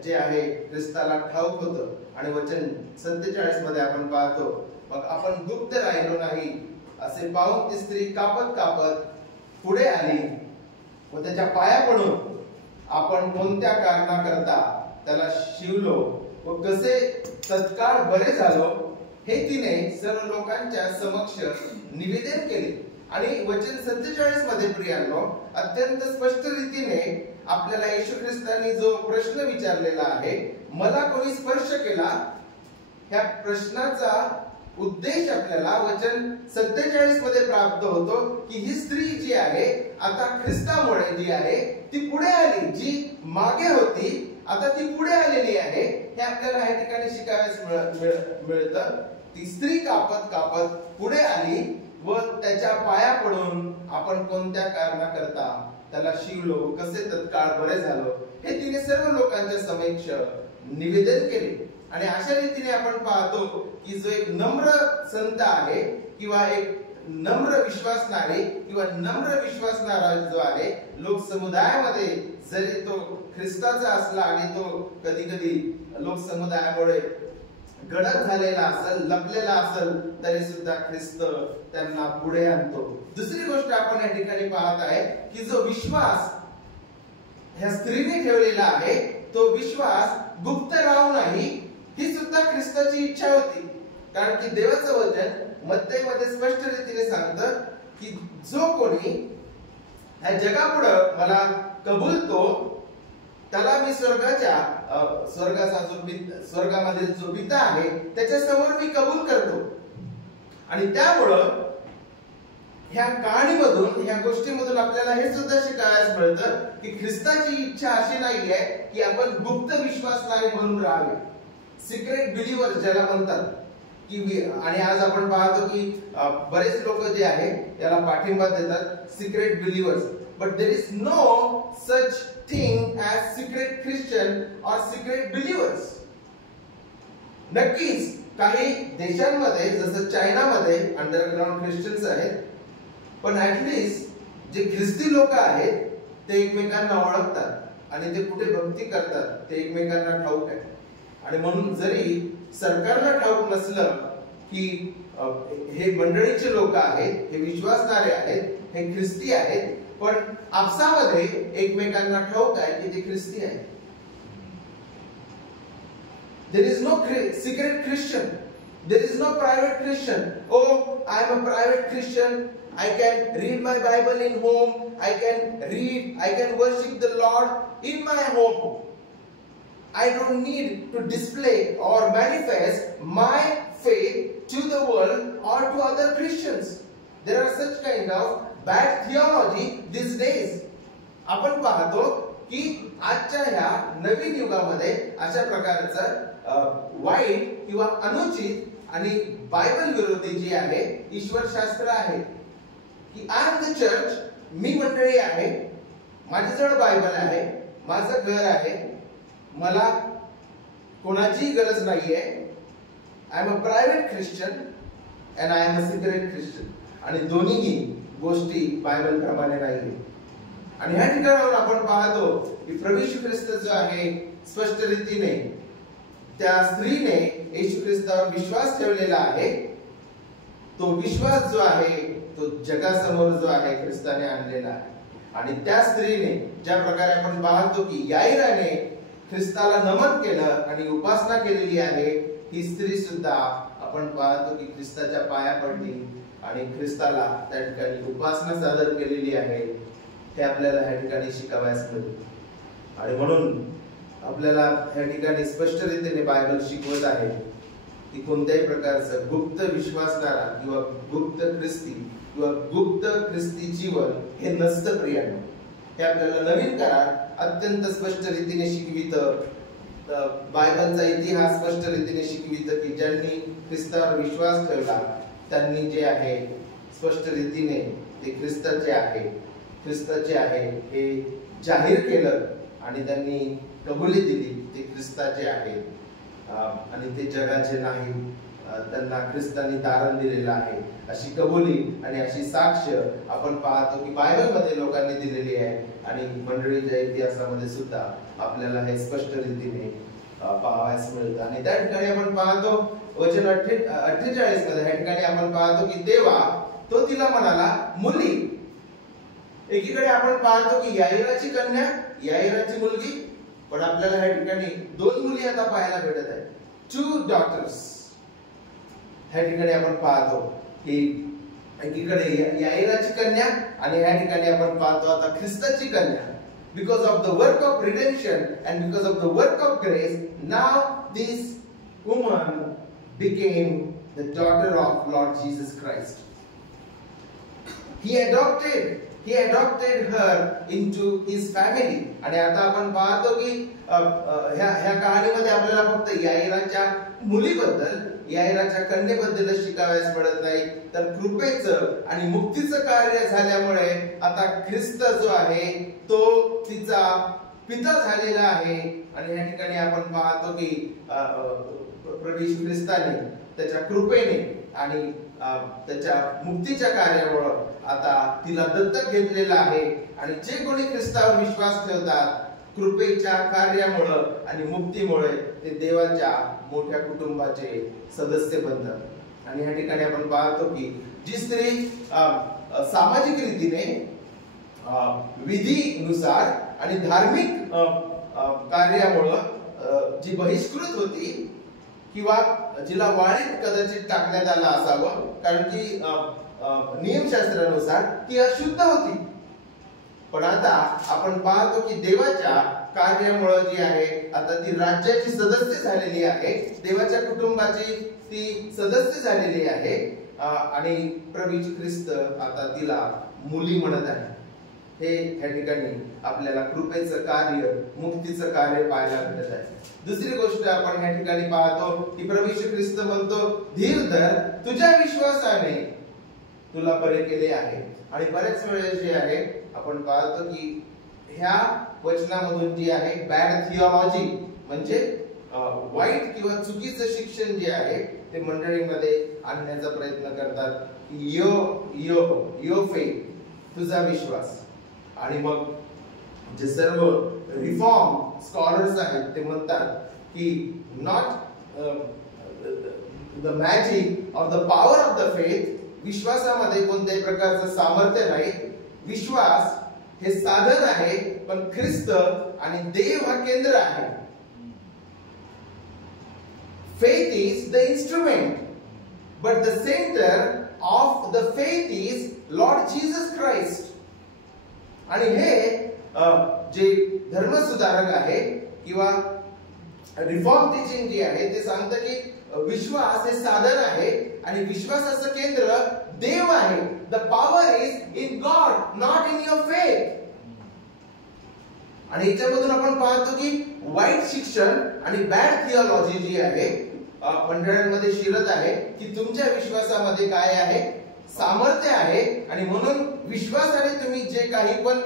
जे आहे ख्रिस्ताला ठाऊक होतं. आणि वचन 47 मध्ये आपण पाहतो, मग आपण गुप्त राहिलो नाही असे पाहून ती स्त्री कापत पुढे आली व त्याच्या पाया पडून आपण कोणत्या कारणाकरता त्याला शिवलो व कसे तत्काळ बरे झालो हे तिने सर्व लोकांच्या समक्ष निवेदन केले. आणि वचन 47 मध्ये प्रियांनो अत्यंत स्पष्ट रीतीने आपल्याला येशू ख्रिस्ताने जो प्रश्न विचारलेला आहे, मला कोणी स्पर्श केला, ह्या प्रश्नाचा उद्देश आपल्याला वचन 47 मध्ये प्राप्त होतो की ही स्त्री जी आहे आता ख्रिस्तामुळे जी आहे ती पुढे आली, जी मागे होती आता ती पुढे आलेली आहे. हे आपल्याला या ठिकाणी शिकायला मिळतं. ती स्त्री कापत पुढे आली व त्याच्या पाया पडून आपण कोणत्या कारणाकरता त्याला शिवलो, कसे तत्काळ बरे झालो हे तिने सर्व लोकांच्या समक्ष निवेदन केले. आणि अशा रीतीने आपण पाहतो की जो एक नम्र संत आहे किंवा एक नम्र विश्वासणारे किंवा नम्र विश्वासणारा जो आहे लोक समुदायामध्ये, जरी तो ख्रिस्ताचा असला आणि तो कधी कधी लोक समुदायामुळे गडद झालेला असेल, लपलेला असेल, तरी सुद्धा ख्रिस्त त्यांना पुढे आणतो. दुसरी गोष्ट आपण या ठिकाणी पाहत आहे की जो विश्वास ह्या स्त्रीने ठेवलेला आहे तो विश्वास गुप्त राहू नाही, ही सुद्धा ख्रिस्ताची इच्छा होती. कारण की देवाचं वचन मत्तेमध्ये स्पष्ट रीतीने सांगतं की जो कोणी ह्या जगापुढे मला कबूलतो त्याला मी स्वर्गामधील जो पिता आहे त्याच्या समोर मी कबूल करतो. आणि त्यामुळं ह्या कहाणीमधून, ह्या गोष्टीमधून आपल्याला हे सुद्धा शिकायला मिळतं की ख्रिस्ताची इच्छा अशी नाहीये की आपण गुप्त विश्वासणारे म्हणून राहावे, सिक्रेट बिलीव्हर ज्याला म्हणतात. की आणि आज आपण पाहतो की बरेच लोक जे आहे याला पाठिंबा देतात secret believers, but there is no such thing as secret Christian or secret believers. नक्कीच काही देशांमध्ये जसं चायनामध्ये अंडरग्राऊंड ख्रिश्चन्स आहेत, पण ऍटलीस्ट जे ख्रिस्ती लोक आहेत ते एकमेकांना ओळखतात आणि ते कुठे भक्ती करतात ते एकमेकांना ठाऊक आहे. आणि म्हणून जरी सरकारला ठाऊक नसलं की हे मंडळीचे लोक आहेत, हे विश्वासणारे आहेत, हे ख्रिस्ती आहेत, पण आपसामध्ये एकमेकांना ठाऊक आहे की ते ख्रिस्ती आहेत. There is no secret Christian. There is no private Christian. Oh, I am a private Christian. I can read my Bible in home. I can worship the Lord in my home. I don't need to display or manifest my faith to the world or to other Christians. There are such kind of bad theology these days. आपण पाहतो की आजच्या ह्या नवीन युगामध्ये अशा प्रकारचं वाईट किंवा अनुचित आणि बायबल विरोधी जी आहे ईश्वरशास्त्र आहे की आय एम द चर्च, मी मंडळी आहे, माझ्याजवळ बायबल आहे, माझं घर आहे, मला कोणाचीही गरज नाहीये. I am a private Christian and I am a secret Christian. आणि दोन्हीही गोष्टी बायबल प्रमाणे नाहीये. आणि ह्या ठिकाणावर आपण पाहतो की प्रभू येशू ख्रिस्त जो आहे स्पष्ट रीतीने त्या स्त्रीने येशू ख्रिस्तावर विश्वास ठेवलेला आहे. तो विश्वास जो आहे तो जगासमोर जो आहे ख्रिस्ताने आणलेला आहे. आणि त्या स्त्रीने ज्या प्रकारे आपण पाहतो की याईराने ख्रिस्ताला नमन केलं आणि उपासना केलेली आहे, ही स्त्री सुद्धा आपण पाहतो की ख्रिस्ताच्या पाया पडली आणि ख्रिस्ताला त्या ठिकाणी उपासना सादर केलेली आहे. हे आपल्याला ह्या ठिकाणी शिकावयास मिळते. आणि म्हणून आपल्याला ह्या ठिकाणी स्पष्ट रीतीने बायबल शिकवत आहे की कोणत्याही प्रकारचं गुप्त विश्वासणारा किंवा गुप्त ख्रिस्ती किंवा गुप्त ख्रिस्ती जीवन हे नसतं प्रियांनो. हे आपल्याला नवीन करार अत्यंत स्पष्ट रीतीने शिकवितं. बायबलचा इतिहास स्पष्ट रीतीने शिकवितं की ज्यांनी ख्रिस्तावर विश्वास ठेवला त्यांनी जे आहे स्पष्ट रीतीने ते ख्रिस्ताचे आहे हे जाहीर केलं आणि त्यांनी कबुली दिली ते ख्रिस्ताचे आहे आणि ते जगाचे नाही. त्यांना ख्रिस्तांनी तारण दिलेलं आहे अशी कबुली आणि अशी साक्ष आपण पाहतो की बायबलमध्ये लोकांनी दिलेली आहे. आणि मंडळीच्या इतिहासामध्ये सुद्धा आपल्याला हे स्पष्ट रीतीने पाहावयास मिळतं. आणि त्या ठिकाणी आपण पाहतो वचन 48 मध्ये ह्या ठिकाणी आपण पाहतो की तेव्हा तो तिला म्हणाला, मुली. एकीकडे आपण पाहतो की याईराची कन्या, याईराची मुलगी, पण आपल्याला ह्या ठिकाणी दोन मुली आता पाहायला भेटत आहेत. 2 daughters. ह्या ठिकाणी आपण पाहतो की एकीकडे याईराची कन्या आणि ह्या ठिकाणी आपण पाहतो आता ख्रिस्ताची कन्या. Because of the work of redemption and because of the work of grace, now this woman became the daughter of Lord Jesus Christ. He adopted her into his family. आणि आता आपण पाहतो की ह्या कहाणीमध्ये आपल्याला फक्त याईराच्या मुलीबद्दल, याईराच्या कन्येबद्दल शिकावयास मिळत नाही, तर कृपेचं आणि मुक्तीचं कार्य झाल्यामुळे आता ख्रिस्त जो आहे तो तिचा पिता झालेला आहे. आणि या ठिकाणी आपण पाहतो की प्रभू येशू ख्रिस्ताने त्याच्या कृपेने आणि त्याच्या मुक्तीच्या कार्यामुळे आता तिला दत्तक घेतलेलं आहे. आणि जे कोणी ख्रिस्तावर विश्वास ठेवतात कृपेच्या कार्यामुळे आणि मुक्तीमुळे ते देवाच्या मोठ्या कुटुंबाचे सदस्य बनतात. आणि ह्या ठिकाणी आपण पाहतो की जी स्त्री सामाजिक रीतीने विधीनुसार आणि धार्मिक कार्यामुळे जी बहिष्कृत होती किंवा जिला वाळीत कदाचित टाकण्यात आला असावं, कारण की नियमशास्त्रानुसार ती अशुद्ध होती, पण आता आपण पाहतो की देवाच्या कार्यामुळे जी आहे आता ती राज्याची सदस्य झालेली आहे, देवाच्या कुटुंबाची ती सदस्य झालेली आहे. आणि प्रभू येशू ख्रिस्त आता तिला मुली म्हणत आहे. हे या ठिकाणी आपल्याला कृपेचं कार्य, मुक्तीचं कार्य पाहायला भेटत आहे. दुसरी गोष्ट आपण या ठिकाणी पाहतो की प्रभू येशू ख्रिस्त म्हणतो, धीर धर, तुझ्या विश्वासाने तुला बरे केले आहे. आणि बरेच वेळेस जे आहे आपण पाहतो की ह्या वचनामधून जी आहे बॅड थिओलॉजी म्हणजे वाईट किंवा चुकीचं शिक्षण जे आहे ते मंडळीमध्ये आणण्याचा प्रयत्न करतात की यो फेथ, तुझा विश्वास. आणि मग जे सर्व रिफॉर्म स्कॉलर्स आहेत ते म्हणतात की not the magic of the power of the faith, विश्वासामध्ये कोणत्याही प्रकारचं सामर्थ्य नाही. विश्वास हे साधन आहे, पण ख्रिस्त आणि देव हा केंद्र आहे. Faith is the instrument, but the center of the faith is Lord Jesus Christ. आणि हे जे धर्मसुधारक आहे किंवा रिफॉर्म टीचिंग जी आहे ते सांगतं की विश्वास हे साधन आहे आणि विश्वासाचं केंद्र देव आहे. The power is in God, not in your faith. आणि याच्यामधून आपण पाहतो की वाईट शिक्षण आणि बॅड थिओलॉजी जी आहे मंडळांमध्ये शिरत आहे की तुमच्या विश्वासामध्ये काय आहे, सामर्थ्य आहे आणि म्हणून विश्वासाने तुम्ही जे काही पण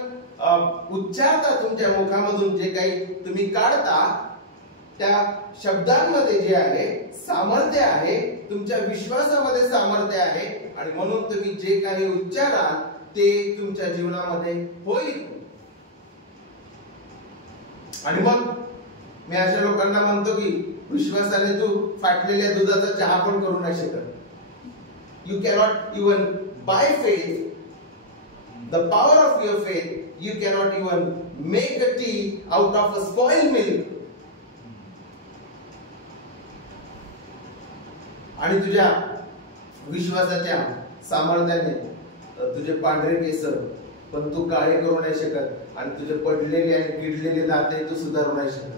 उच्चारता, तुमच्या मुखामधून जे काही तुम्ही काढता त्या शब्दांमध्ये जे आहे सामर्थ्य आहे, तुमच्या विश्वासामध्ये सामर्थ्य आहे आणि म्हणून तुम्ही जे काही उच्चाराल ते तुमच्या जीवनामध्ये होईल. आणि मग मी अशा लोकांना म्हणतो की विश्वासाने तू फाटलेल्या दुधाचा चहा पण करू नाही शकत. You cannot even by faith, the power of your faith, you cannot even make a T out of a spoiled milk. आणि तुझ्या विश्वासाच्या सामर्थ्याने तुझे पांढरे केस पण तू काळे करू नाही शकत आणि तुझे पडलेले आणि किडलेले दाते तू सुधारू नाही शकत.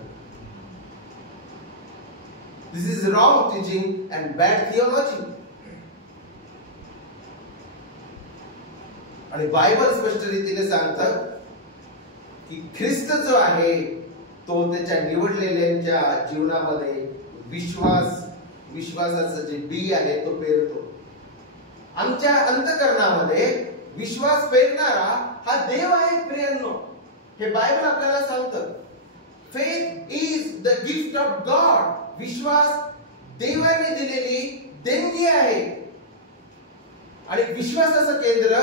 This is wrong teaching and bad theology. आणि बायबल स्पष्ट रीतीने सांगतं की ख्रिस्त जो आहे तो त्याच्या निवडलेल्यांच्या जीवनामध्ये विश्वासाचं जे बी आहे तो पेरतो. आमच्या अंतःकरणामध्ये विश्वास पेरणारा हा देव आहे प्रियांनो. हे बायबल आपल्याला सांगतं. Faith is the gift of God. विश्वास देवाने दिलेली देणगी आहे आणि विश्वासाचं केंद्र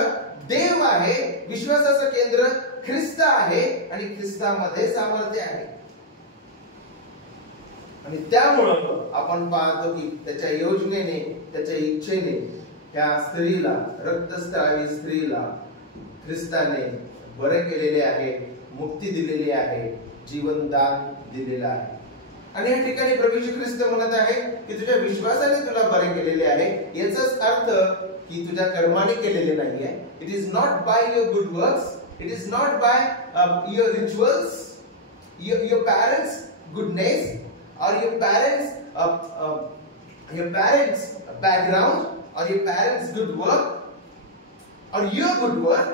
देव आहे, विश्वासाचं केंद्र ख्रिस्त आहे आणि ख्रिस्तामध्ये सामर्थ्य आहे. आणि त्यामुळं आपण पाहतो की त्याच्या योजनेने, त्याच्या इच्छेने त्या स्त्रीला, रक्तस्रावी स्त्रीला ख्रिस्ताने बरे केलेले आहे, मुक्ती दिलेली आहे, जीवनदान दिलेलं आहे. आणि या ठिकाणी प्रभू येशू ख्रिस्त म्हणत आहे की तुझ्या विश्वासाने तुला बरे केलेले आहे. याचाच अर्थ की तुझ्या कर्माने केलेले नाहीये. It is not by your good works, it is not by your rituals, your parents goodness or your parents background or your parents good work or your good work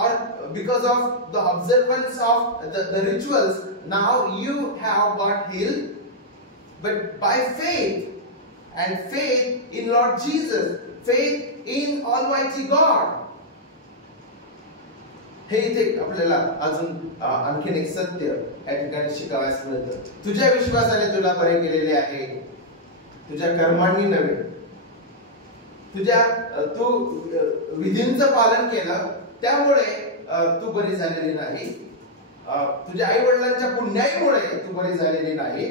or because of the observance of the rituals now you have got healed, but by faith and faith in Lord Jesus, faith in Almighty God. हे इथे आपल्याला अजून आणखीन एक सत्य या ठिकाणी शिकावयास मिळतं. तुझ्या विश्वासाने तुला बरे केलेले आहे, तुझ्या कर्मांनी नव्हे. तू विधींचं पालन केलं त्यामुळे तू बरी झालेली नाही, तुझ्या आई वडिलांच्या पुण्याईमुळे तू बरी झालेली नाही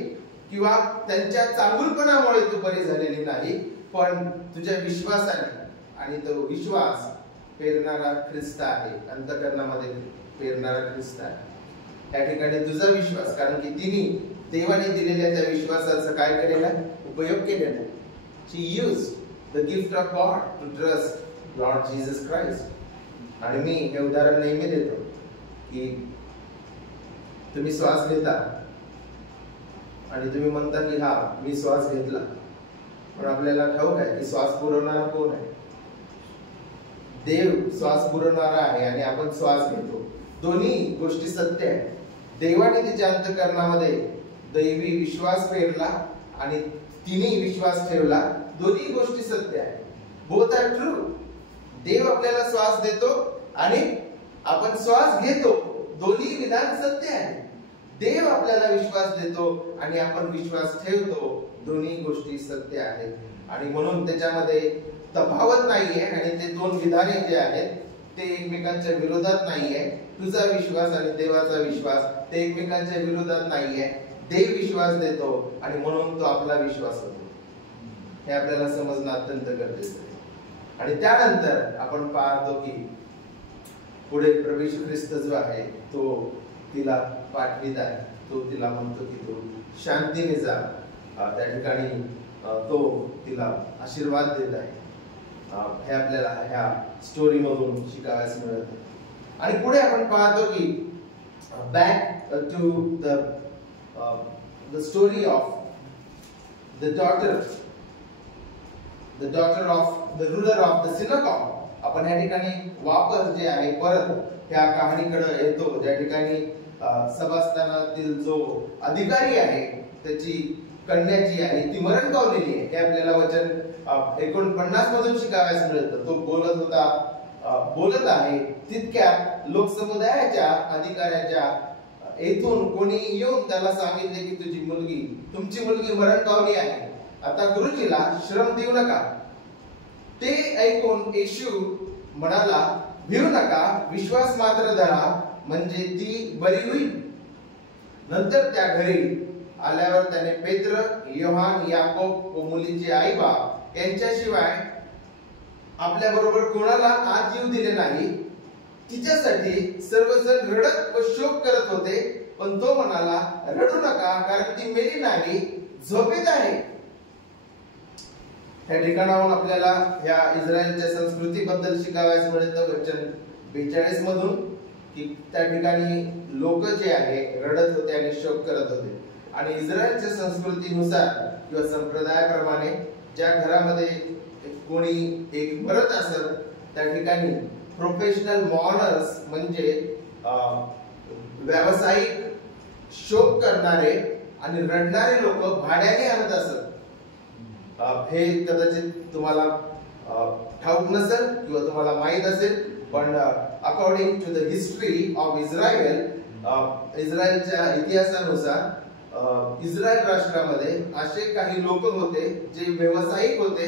किंवा त्यांच्या चांगुलपणामुळे तू बरी झालेली नाही, पण तुझ्या विश्वासाने. आणि तो विश्वास पेरणारा ख्रिस्त आहे, अंतःकरणामध्ये पेरणारा ख्रिस्त आहे. या ठिकाणी तुझा विश्वास, कारण की तिने देवाने दिलेल्या त्या विश्वासाचा काय केलेला, उपयोग केलेला. She used the gift of God to trust Lord Jesus Christ. आणि मी हे उदाहरण नेहमी देतो की तुम्ही श्वास घेता आणि तुम्ही म्हणता की हा मी श्वास घेतला, पण आपल्याला ठाऊक आहे की श्वास पुरवणारा कोण आहे? देव श्वास पुरवणारा आहे आणि आपण श्वास घेतो. दोन्ही गोष्टी सत्य आहेत. देवाने तिच्या अंतःकरणामध्ये दैवी विश्वास पेरला आणि तिने विश्वास ठेवला. दोन्ही गोष्टी सत्य आहेत. Both R true. देव आपल्याला श्वास देतो आणि आपण श्वास घेतो. दोन्ही विधान सत्य आहे. देव आपल्याला विश्वास देतो आणि आपण विश्वास ठेवतो. दोन्ही गोष्टी सत्य आहेत. आणि म्हणून त्याच्यामध्ये तफावत नाहीये. आणि ते दोन विधाने जे आहेत ते एकमेकांच्या विरोधात नाहीये. तुझा विश्वास आणि देवाचा विश्वास ते एकमेकांच्या विरोधात नाहीये. देव विश्वास देतो आणि म्हणून तो आपला विश्वास होतो. हे आपल्याला समजणं अत्यंत गरजेचं आहे. आणि त्यानंतर आपण पाहतो की पुढे प्रभू येशू ख्रिस्त जो आहे तो तिला पाठवित आहे. तो तिला म्हणतो की तू शांतीने जा. त्या ठिकाणी तो तिला आशीर्वाद देत आहे. हे आपल्याला ह्या स्टोरी मधून शिकावयास मिळत आहे. आणि पुढे आपण पाहतो की back to the story of the daughter of the ruler of the synagogue. आपण या ठिकाणी वापस जे आहे परत ह्या कहाणीकडे येतो, ज्या ठिकाणी सभास्थानातील जो अधिकारी आहे त्याची कन्या जी आहे ती मरण पावलेली आहे. हे आपल्याला वचन 49 मधून शिकावयास मिळतं. तो बोलत आहे तितक्यात लोकसमुदायाच्या अधिकाऱ्याच्या येथून कोणी येऊन त्याला सांगितले की तुमची मुलगी मरण पावली आहे. आता गुरुजीला श्रम देऊ नका. ते ऐकून येशू म्हणाला, भिऊ नका, विश्वास मात्र धरा, म्हणजे ती बरी होईल. नंतर त्या घरी आल्यावर त्याने पेत्र, योहान, याकोब व मुलीचे आई बाप यांच्याशिवाय आपल्या बरोबर कोणाला आत येऊ दिले नाही. तिच्यासाठी सर्वजण रडत व शोक करत होते. पण तो म्हणाला, रडू नका, कारण ती मेली नाही, झोपेत आहे. या ठिकाणाहून आपल्याला या इस्रायलच्या संस्कृतीबद्दल शिकावयास मिळतं वचन 42 मधून की त्या ठिकाणी लोक जे आहे रडत होते आणि शोक करत होते. आणि इस्रायलच्या संस्कृतीनुसार किंवा संप्रदायाप्रमाणे ज्या घरामध्ये कोणी एक मरत असत त्या ठिकाणी प्रोफेशनल मॉर्नर्स म्हणजे व्यावसायिक शोक करणारे आणि रडणारे लोक भाड्याने आणत असत. हे कदाचित तुम्हाला ठाऊक नसेल किंवा तुम्हाला माहित असेल, पण according to the history of Israel, इस्रायलच्या इतिहासानुसार इस्रायल राष्ट्रामध्ये असे काही लोक होते जे व्यावसायिक होते.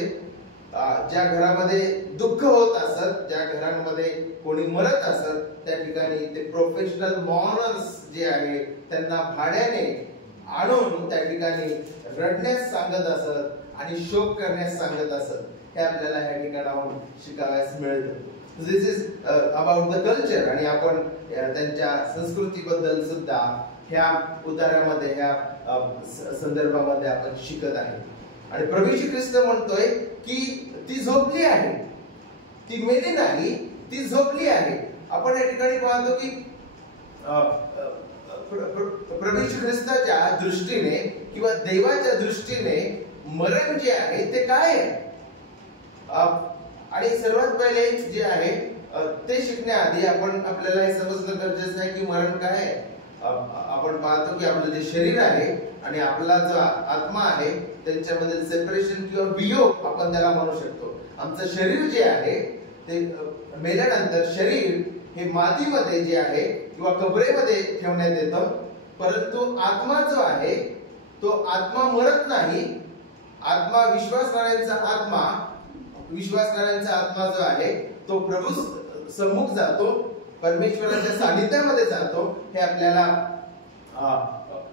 ज्या घरामध्ये दुःख होत असत, ज्या घरांमध्ये कोणी मरत असत त्या ठिकाणी ते प्रोफेशनल मॉर्नर्स जे आहे त्यांना भाड्याने आणून त्या ठिकाणी रडण्यास सांगत असत आणि शोक करण्यास सांगत असत. हे आपल्याला या ठिकाणाहून शिकावयास मिळतं. दिस इज अबाउट द कल्चर. आणि आपण त्यांच्या संस्कृतीबद्दल सुद्धा ह्या उतारामध्ये ह्या संदर्भामध्ये आपण शिकत आहे. आणि प्रभू येशू ख्रिस्त म्हणतोय की ती झोपली आहे, ती मेली नाही, ती झोपली आहे. आपण या ठिकाणी पाहतो की प्रभू येशू ख्रिस्ताच्या दृष्टीने किंवा देवाच्या दृष्टीने मरण जे आहे ते काय आहे. आणि सर्वात पहिले जे आहे ते शिकण्याआधी आपल्याला हे समजणं गरजेचं आहे की मरण काय आहे. आपण पाहतो की आपलं जे शरीर आहे आणि आपला जो आत्मा आहे त्यांच्यामधील सेपरेशन किंवा वियोग आपण त्याला म्हणू शकतो. आमचं शरीर जे आहे ते मेल्यानंतर शरीर हे मातीमध्ये जे आहे किंवा कबरेमध्ये ठेवण्यात येतं. परंतु आत्मा जो आहे तो आत्मा मरत नाही. आत्मा विश्वासणाऱ्यांचा आत्मा जो आहे तो प्रभू सम्मुख जातो, परमेश्वराच्या सानिध्यामध्ये जातो. हे आपल्याला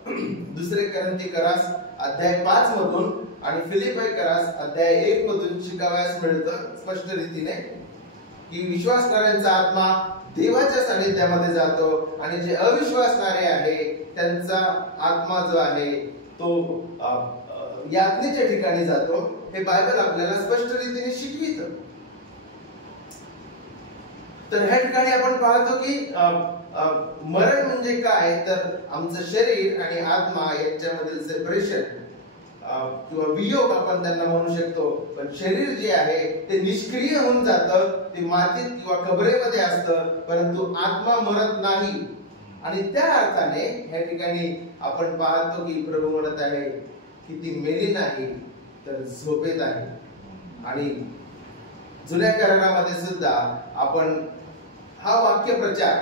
दुसरे कोरिन्थियस अध्याय 5 मधून आणि फिलिप्पियस अध्याय 1 मधून शिकावयास मिळतं स्पष्ट रीतीने की विश्वासणाऱ्यांचा आत्मा देवाच्या सानिध्यामध्ये जातो आणि जे अविश्वासणारे आहे त्यांचा आत्मा जो आहे तो यातनेच्या ठिकाणी जातो. हे बायबल आपल्याला स्पष्ट रीतीने शिकवितं. तर ह्या ठिकाणी आपण पाहतो की मरण म्हणजे काय, तर आमचं शरीर आणि आत्मा यांच्यामधील सेपरेशन किंवा वियोग आपण त्यांना म्हणू शकतो पण शरीर जे आहे ते निष्क्रिय होऊन जातं, ते मातीत किंवा कबरेमध्ये असतं, परंतु आत्मा मरत नाही. आणि त्या अर्थाने या ठिकाणी आपण पाहतो की प्रभू म्हणत आहे की ती मेली नाही तर झोपेत आहे. आणि जुन्या करारामध्ये सुद्धा आपण हा वाक्यप्रचार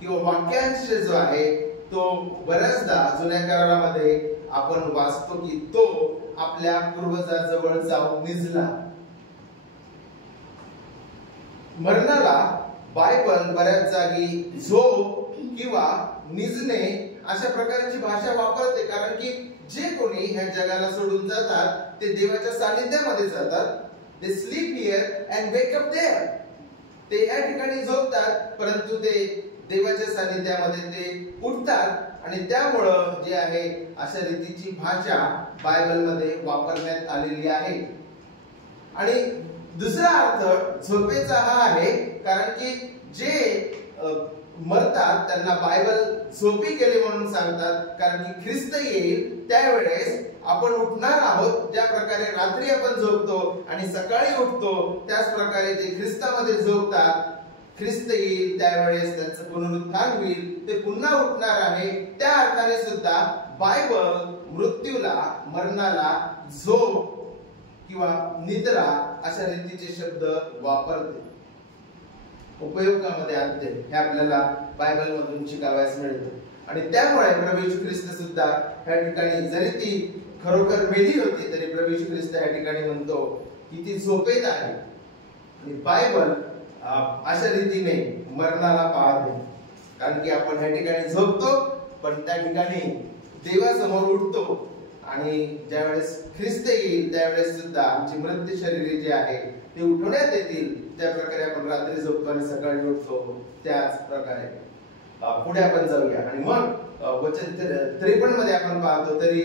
किंवा वाक्यांश जो आहे तो बऱ्याचदा जुन्या करारामध्ये आपण वाचतो की तो आपल्या पूर्वजाजवळ जाऊन निजला. मरणाला बायबल बऱ्याच जागी झोप किंवा निजणे अशा प्रकारची भाषा वापरते, कारण की जे कोणी ह्या जगाला सोडून जातात ते देवाच्या सानिध्यामध्ये जातात. They sleep here and wake up there. ते या ठिकाणी झोपतात, परंतु ते देवाच्या सानिध्यामध्ये ते उठतात. आणि त्यामुळं जे आहे अशा रीतीची भाषा बायबलमध्ये वापरण्यात आलेली आहे. आणि दुसरा अर्थ झोपेचा हा आहे, कारण की जे मरतात त्यांना बायबल झोपी गेले म्हणून सांगतात, कारण की ख्रिस्त येईल त्यावेळेस आपण उठणार आहोत. ज्या प्रकारे रात्री आपण झोपतो आणि सकाळी उठतो, त्याच प्रकारे ते ख्रिस्तामध्ये झोपतात. ख्रिस्त येईल त्यावेळेस त्यांचं पुनरुत्थान होईल, ते पुन्हा उठणार आहे. त्या अर्थाने सुद्धा बायबल मृत्यूला, मरणाला झोप किंवा निद्रा अशा रीतीचे शब्द वापरते, उपयोगामध्ये आणते. हे आपल्याला बायबल मधून शिकावयास मिळते. आणि त्यामुळे प्रभू येशू ख्रिस्त सुद्धा या ठिकाणी जरी ती खरोखर मेली होती तरी प्रभू येशू ख्रिस्त या ठिकाणी म्हणतो की ती झोपेत आहे. आणि बायबल अशा रीतीने मरणाला पाहते, कारण की आपण या ठिकाणी झोपतो पण त्या ठिकाणी देवासमोर उठतो. आणि ज्यावेळेस ख्रिस्त येईल त्यावेळेस सुद्धा आमची मृत्यू शरीरे जे आहे ते उठवण्यात येतील. त्या प्रकारे आपण रात्री झोपतो आणि सकाळी उठतो, त्याच प्रकारे पुढे आपण जाऊया. आणि मग वचन 53 मध्ये आपण पाहतो, तरी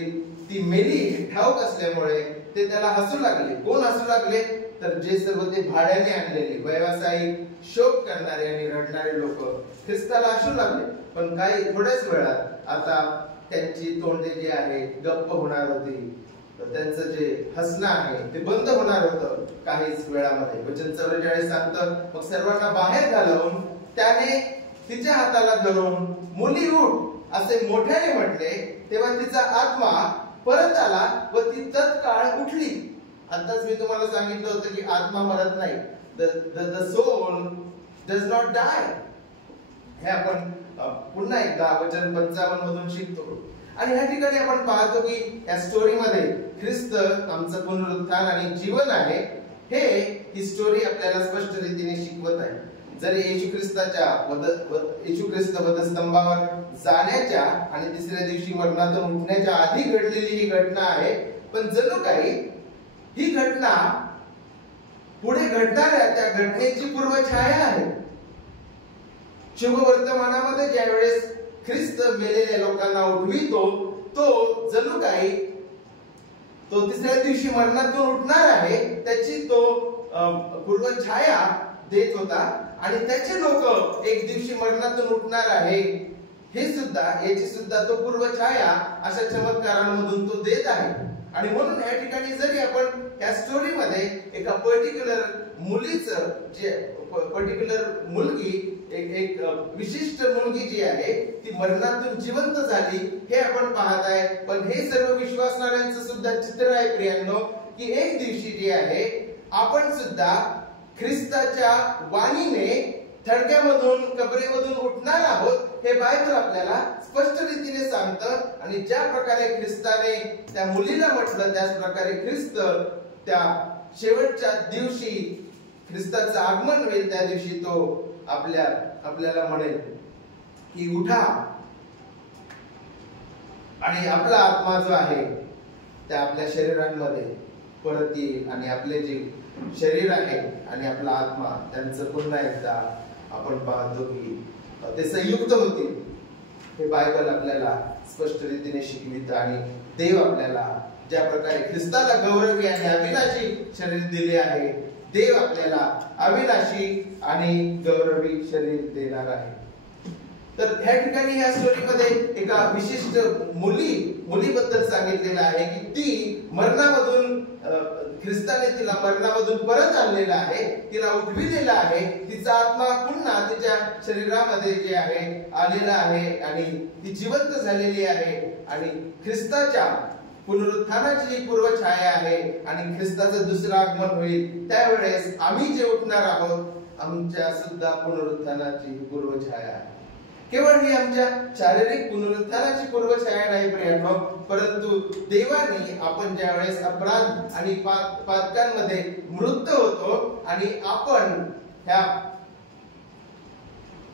ती मेली हे ठाऊक असल्यामुळे ते त्याला हसू लागले. कोण हसू लागले? तर जे सर्व ते भाड्याने आणलेले व्यावसायिक शोक करणारे आणि रडणारे लोक ख्रिस्ताला हसू लागले. पण काही थोड्याच वेळात आता त्यांची तोंडे जी आहे गप्प होणार होती, त्यांचं जे हसणं आहे ते बंद होणार होतं काहीच वेळामध्ये. वचन 44 सांगतं, मग सर्वांना बाहेर घालवून त्याने तिच्या हाताला धरून मुली उठ असे मोठ्याने म्हटले. तेव्हा तिचा आत्मा परत आला व ती तत्काळ उठली. आताच मी तुम्हाला सांगितलं होतं की आत्मा मरत नाही. The soul does not die. हे आपण पुन्हा एकदा वचन 55 मधून शिकतो. आणि ह्या ठिकाणी आपण पाहतो की या स्टोरीमध्ये ख्रिस्त आमचं पुनरुत्थान आणि जीवन आहे, हे ही स्टोरी आपल्याला स्पष्ट रीतीने शिकवत आहे. जरी येशू ख्रिस्त वधस्तंभावर जाण्याच्या आणि तिसऱ्या दिवशी मरणातून उठण्याच्या आधी घडलेली ही घटना आहे, पण जणू काही ही घटना पुढे घडणाऱ्या त्या घटनेची पूर्वछाया आहे. शुभ वर्तमानामध्ये ज्यावेळेस ख्रिस्त मेलेल्या लोकांना उठवितो, तो जणू काही तो तिसऱ्या दिवशी मरणातून उठणार आहे त्याची तो पूर्वछाया देत होता. आणि त्याचे लोक एक दिवशी मरणातून उठणार आहे हे सुद्धा, याची सुद्धा तो पूर्वछाया अशा चमत्कारांमधून तो देत आहे. आणि म्हणून या ठिकाणी जरी आपण या स्टोरीमध्ये एका पर्टिक्युलर मुलीचं, जे पर्टिक्युलर मुलगी, एक विशिष्ट मुलगी जी आहे ती मरणातून जिवंत झाली हे आपण पाहत आहे. पण हे सर्व विश्वासणाऱ्यांचं सुद्धा चित्र आहे प्रियांनो, की एक दिवशी जे आहे आपण सुद्धा ख्रिस्ताच्या वाणीने थडग्यामधून, कबरेमधून उठणार आहोत. हे बायबल आपल्याला स्पष्ट रीतीने सांगतं. आणि ज्या प्रकारे ख्रिस्ताने त्या मुलीला म्हटलं, त्याच प्रकारे ख्रिस्त त्या शेवटच्या दिवशी ख्रिस्ताचं आगमन होईल, त्या दिवशी तो आपल्याला म्हणेल की उठा. आणि आपला आत्मा जो आहे त्या आपल्या शरीरांमध्ये परत येईल. आणि आपले जे शरीर आहे आणि आपला आत्मा त्यांचं पुन्हा एकदा आपण पाहतो की ते संयुक्त होतील. हे बायबल आपल्याला स्पष्ट रीतीने शिकवित. आणि देव आपल्याला ज्या प्रकारे ख्रिस्ताला गौरवी आणि अविनाशी शरीर दिले आहे, देव आपल्याला अविनाशी आणि गौरवी शरीर देणार आहे. तर ह्या ठिकाणी ह्या स्टोरीमध्ये एका विशिष्ट मुलीबद्दल सांगितलेलं आहे की ती मरणामधून ख्रिस्ताने तिला मरणामधून परत आणलेला आहे, तिला उठविलेला आहे, तिचा आत्मा पुन्हा तिच्या शरीरामध्ये जे आहे आलेला आहे आणि ती जिवंत झालेली आहे आणि ख्रिस्ताच्या पुनरुत्थानाची ही पूर्वछाया आहे आणि ख्रिस्ताचं दुसरं आगमन होईल त्यावेळेस आम्ही जे उठणार आहोत आमच्या सुद्धा पुनरुत्थानाची ही पूर्वछाया आहे. केवळ ही आमच्या शारीरिक पुनरुत्थानाची पूर्वछाया नाही प्रियांनो, परंतु देवाने आपण ज्यावेळेस अपराध आणि पातकांमध्ये मृत होतो आणि आपण ह्या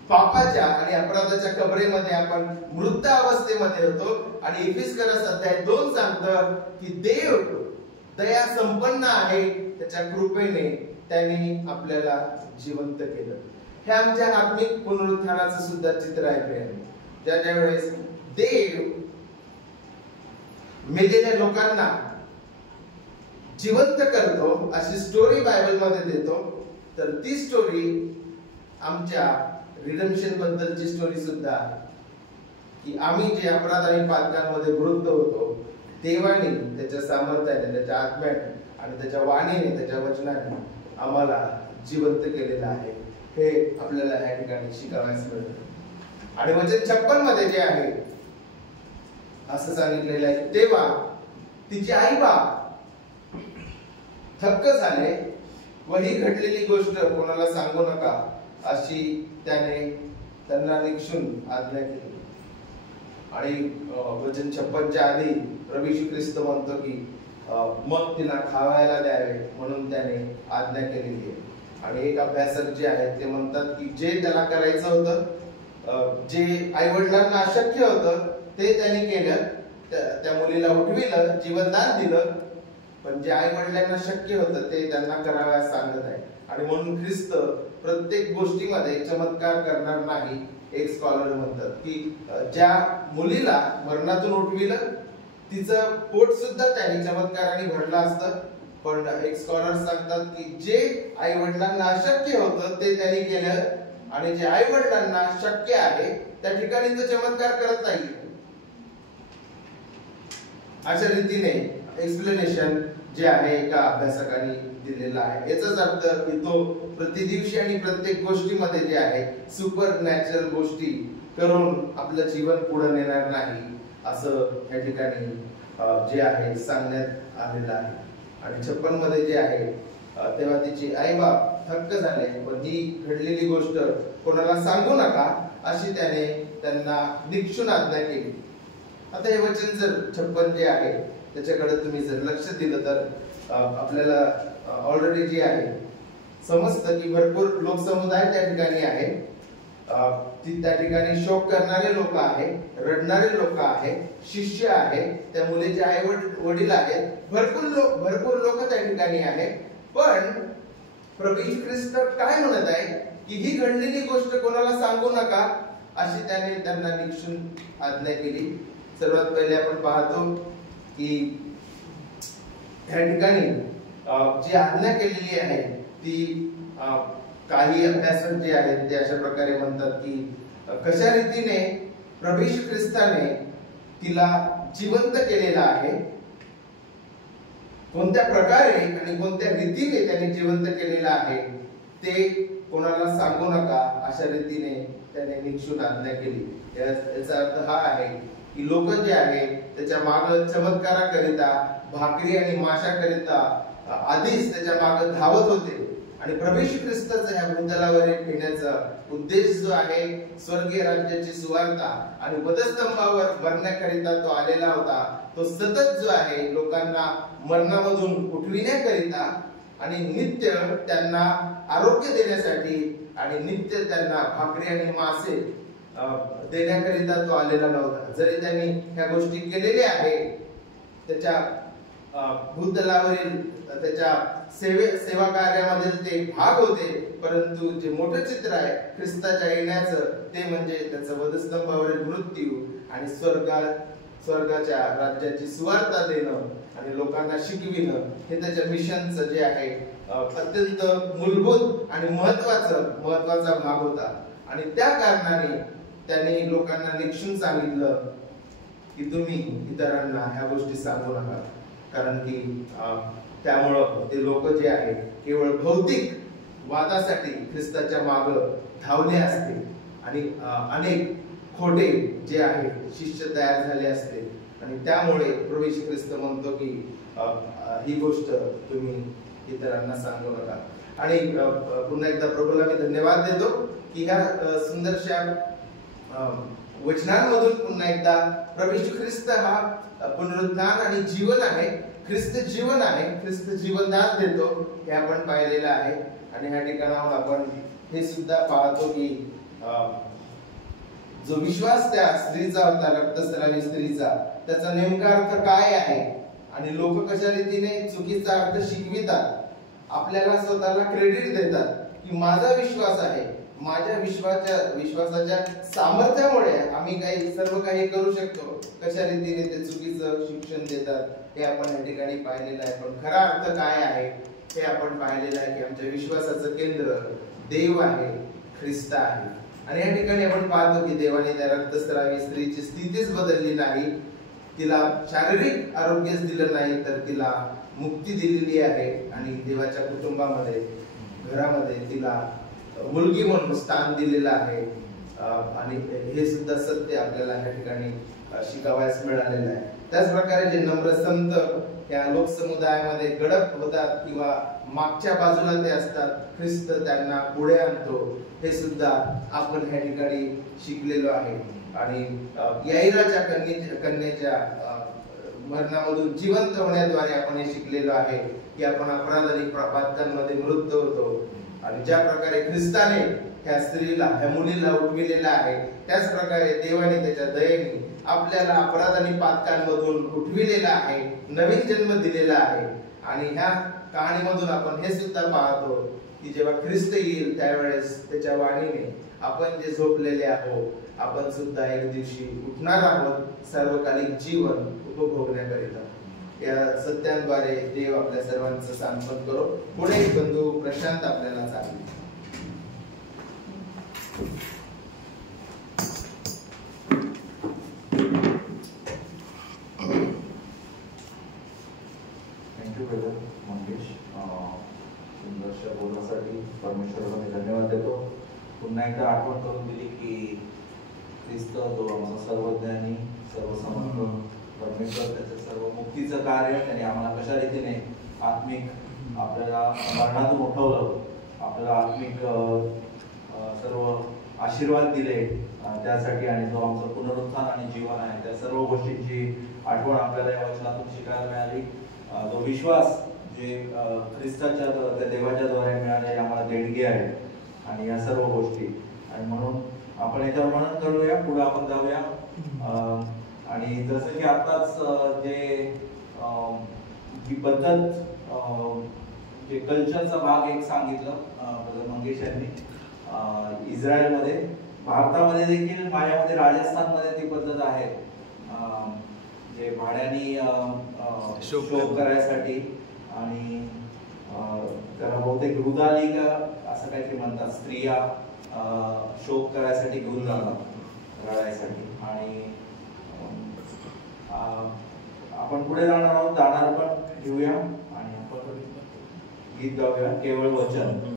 पापाच्या आणि अपराधाच्या कबरेमध्ये आपण मृत अवस्थेमध्ये होतो आणि इफिसकरस अध्याय 2 सांगतं की देव दया संपन्न आहे, त्याच्या कृपेने त्यांनी आपल्याला जिवंत केलं. हे आमच्या आत्मिक पुनरुत्थानाचं सुद्धा चित्र आहे प्रियांनो. ज्या वेळेस देव मेलेल्या लोकांना जिवंत करतो अशी स्टोरी बायबल मध्ये देतो, तर ती स्टोरी आमच्या रिडम्पशन बद्दलची स्टोरी सुद्धा आहे की आम्ही जे अपराध आणि पातकांमध्ये मृत होतो देवाने त्याच्या सामर्थ्याने, त्याच्या आत्म्याने आणि त्याच्या वाणीने, त्याच्या वचनाने आम्हाला जिवंत केलेलं आहे. हे आपल्याला या ठिकाणी शिकावयास मिळतं. आणि वचन 56 मध्ये जे आहे असं सांगितलेलं आहे की तेव्हा तिचे आई बाप थक्क झाले व ही घडलेली गोष्ट कोणाला सांगू नका अशी त्याने त्यांना निक्षून आज्ञा केली. आणि वचन 56च्या आधी प्रभू येशू ख्रिस्त म्हणतो की मग तिला खावायला द्यावे म्हणून त्याने आज्ञा केलेली आहे. आणि एक अभ्यासक जे आहेत ते म्हणतात की जे त्याला करायचं होतं, जे आई वडिलांना अशक्य होतं ते त्यांनी केलं, त्या मुलीला उठविलं, जीवनदान दिलं, पण जे आई वडिलांना शक्य होतं ते त्यांना करावयास सांगत आहे. आणि म्हणून ख्रिस्त प्रत्येक गोष्टीमध्ये चमत्कार करणार नाही. एक स्कॉलर म्हणतात की ज्या मुलीला मरणातून उठविलं तिचं पोट सुद्धा त्यांनी चमत्काराने भरलं असतं, पण एक स्कॉलर सांगतात की जे आई वडिलांना अशक्य होतं ते त्यांनी केलं आणि जे आई वडिलांना शक्य आहे त्या ठिकाणी तो चमत्कार करत नाही. अशा रीतीने एक्सप्लेनेशन जे आहे एका अभ्यासकाने दिलेला आहे. याचाच अर्थ की तो प्रतिदिवशी आणि प्रत्येक गोष्टीमध्ये जे आहे सुपर नॅचरल गोष्टी करून आपलं जीवन पुढे नेणार नाही असं या ठिकाणी जे आहे सांगण्यात आलेलं आहे. आणि 56 मध्ये जे आहे तेव्हा तिची आई बाप थक्क झाले व ही घडलेली गोष्ट कोणाला सांगू नका अशी त्याने त्यांना निक्षून आज्ञा केली. आता हे वचन जर 56 जे आहे त्याच्याकडे तुम्ही जर लक्ष दिलं तर आपल्याला ऑलरेडी जे आहे समजतं की भरपूर लोकसमुदाय त्या ठिकाणी आहे. त्या ठिकाणी शोक करणारे लोक आहे, रडणारे लोक आहे, शिष्य आहे, त्या मुलीचे आई वडील आहेत, भरपूर लोक त्या ठिकाणी आहे. पण प्रभू येशू ख्रिस्त काय म्हणत आहे की ही घडलेली गोष्ट कोणाला सांगू नका अशी त्याने त्यांना निक्षून आज्ञा केली. सर्वात पहिले आपण पाहतो की या ठिकाणी जी आज्ञा केलेली आहे ती काही अभ्यासक जे आहेत ते अशा प्रकारे म्हणतात की कशा रीतीने प्रभू येशू ख्रिस्ताने तिला जिवंत केलेला आहे, कोणत्या प्रकारे आणि कोणत्या रीतीने त्याने जिवंत केलेला आहे ते कोणाला सांगू नका अशा रीतीने त्याने निक्षून आज्ञा केली. याचा अर्थ हा आहे की लोक जे आहे त्याच्या मागे चमत्काराकरिता, भाकरी आणि माशाकरिता आधीच त्याच्या मागे धावत होते आणि प्रभू येशू ख्रिस्ताचा ह्या भूतलावर येण्याचा उद्देश जो आहे स्वर्गीय राज्याची सुवार्ता आणि वधस्तंभावर मरण्याकरिता तो आलेला होता. तो सतत जो आहे लोकांना मरणामधून उठविण्याकरिता आणि नित्य त्यांना आरोग्य देण्यासाठी आणि नित्य त्यांना भाकरी आणि मासे देण्याकरिता तो आलेला नव्हता. जरी त्यांनी ह्या गोष्टी केलेल्या आहे त्याच्या भूतलावरील त्याच्या सेवा कार्यामधील ते भाग होते, परंतु जे मोठे चित्र आहे ख्रिस्ताच्या येण्याचं ते म्हणजे त्याचं वधस्तंभावरील मृत्यू आणि स्वर्गाच्या राज्याची सुवार्ता देणं आणि लोकांना शिकविणं हे त्याच्या मिशनचं जे आहे अत्यंत मूलभूत आणि महत्वाचा भाग होता. आणि त्या कारणाने त्याने लोकांना निक्षून सांगितलं की तुम्ही इतरांना ह्या गोष्टी सांगू नका, कारण की त्यामुळं ते लोक जे आहे केवळ भौतिक वादासाठी ख्रिस्ताच्या माग धावले असते आणि अनेक खोटे जे आहे शिष्य तयार झाले असते आणि त्यामुळे प्रभू येशू ख्रिस्त म्हणतो की ही गोष्ट तुम्ही इतरांना सांगू नका. आणि पुन्हा एकदा प्रभूला मी धन्यवाद देतो की ह्या सुंदरशा वचनांमधून पुन्हा एकदा प्रभू येशू ख्रिस्त हा पुनरुत्थान आणि जीवन आहे, ख्रिस्त जीवन आहे, ख्रिस्त जीवनदान देतो हे आपण पाहिलेलं आहे. आणि ह्या ठिकाणावर आपण हे सुद्धा पाहतो की जो विश्वास त्या स्त्रीचा होता, रक्तस्रावी स्त्रीचा, त्याचा नेमका अर्थ काय आहे आणि लोक कशा रीतीने चुकीचा अर्थ शिकवितात, आपल्याला स्वतःला क्रेडिट देतात की माझा विश्वास आहे, माझ्या विश्वासाच्या सामर्थ्यामुळे आम्ही सर्व काही करू शकतो, कशा रीतीने ते चुकीचं शिक्षण देतात हे आपण या ठिकाणी पाहिलेलं आहे. पण खरा अर्थ काय आहे हे आपण पाहिलेलं आहे की आमच्या विश्वासाचं केंद्र देव आहे, ख्रिस्त आहे. आणि या ठिकाणी आपण पाहतो की देवाने त्या रक्तस्रावी स्त्रीची स्थितीच बदलली नाही, तिला शारीरिक आरोग्यच दिलं नाही तर तिला मुक्ती दिलेली आहे आणि देवाच्या कुटुंबामध्ये घरामध्ये तिला मुलगी म्हणून स्थान दिलेलं आहे. आणि हे सुद्धा सत्य आपल्याला या ठिकाणी शिकावयास मिळालेलं आहे. त्याच प्रकारे जे नम्र संत या लोकसमुदायामध्ये गडप होतात किंवा मागच्या बाजूला ते असतात, ख्रिस्त त्यांना पुढे आणतो हे सुद्धा आपण ह्या ठिकाणी शिकलेलो आहे. आणि याईराच्या कन्येच्या मरणामधून जिवंत होण्याद्वारे आपण हे शिकलेलो आहे की आपण अपराध आणि पातकांमध्ये मृत होतो आणि ज्या प्रकारे ख्रिस्ताने ह्या स्त्रीला, ह्या मुलीला उठविलेला आहे त्याच प्रकारे देवाने त्याच्या दयेने आपल्याला अपराध आणि पातकांमधून उठविलेला आहे, नवीन जन्म दिलेला आहे. आणि ह्या कहाणीमधून आपण हे सुद्धा पाहतो की जेव्हा ख्रिस्त येईल त्यावेळेस त्याच्या वाणीने आपण जे झोपलेले आहोत आपण सुद्धा एक दिवशी उठणार आहोत, सार्वकालिक जीवन उपभोगण्याकरिता. या सत्यांद्वारे देव आपल्या सर्वांचं सांत्वन करो. पुढे बंधू प्रशांत आपल्याला सांगेल. Thank you brother Mangesh. सुंदरशा बोलण्यासाठी परमेश्वराला मी धन्यवाद देतो. पुन्हा एकदा आठवण करून दिली की ख्रिस्त जो आमचा सर्वज्ञानी, सर्वसमर्थ परमेश्वर, त्याचं सर्व मुक्तीचं कार्य त्यांनी आम्हाला कशा रीतीने आत्मिक आपल्याला मरणातून उठवलं, आपल्याला आत्मिक सर्व आशीर्वाद दिले त्यासाठी, आणि जो आमचं पुनरुत्थान आणि जीवन आहे त्या सर्व गोष्टींची आठवण आपल्याला या वचनातून शिकायला मिळाली. जो विश्वास जे ख्रिस्ताच्या त्या देवाच्या द्वारे मिळालेली आम्हाला देणगी आहे आणि या सर्व गोष्टी, आणि म्हणून आपण याच्यावर मनन करूया, पुढे आपण जाऊया. आणि जसं की आताच जी पद्धत जे कल्चरचा भाग एक सांगितलं मंगेश यांनी, इस्रायलमध्ये, भारतामध्ये देखील, माझ्यामध्ये राजस्थानमध्ये ती पद्धत आहे जे भाड्यानी शोक करायसाठी, आणि त्याला बहुतेक रुदाली का असं काहीतरी म्हणतात, स्त्रिया शोक करायसाठी घेऊन जातात, रडायसाठी. आणि आपण पुढे जाणार आहोत, जाणार पण घेऊया आणि आपण गीत गाऊया, केवळ वचन.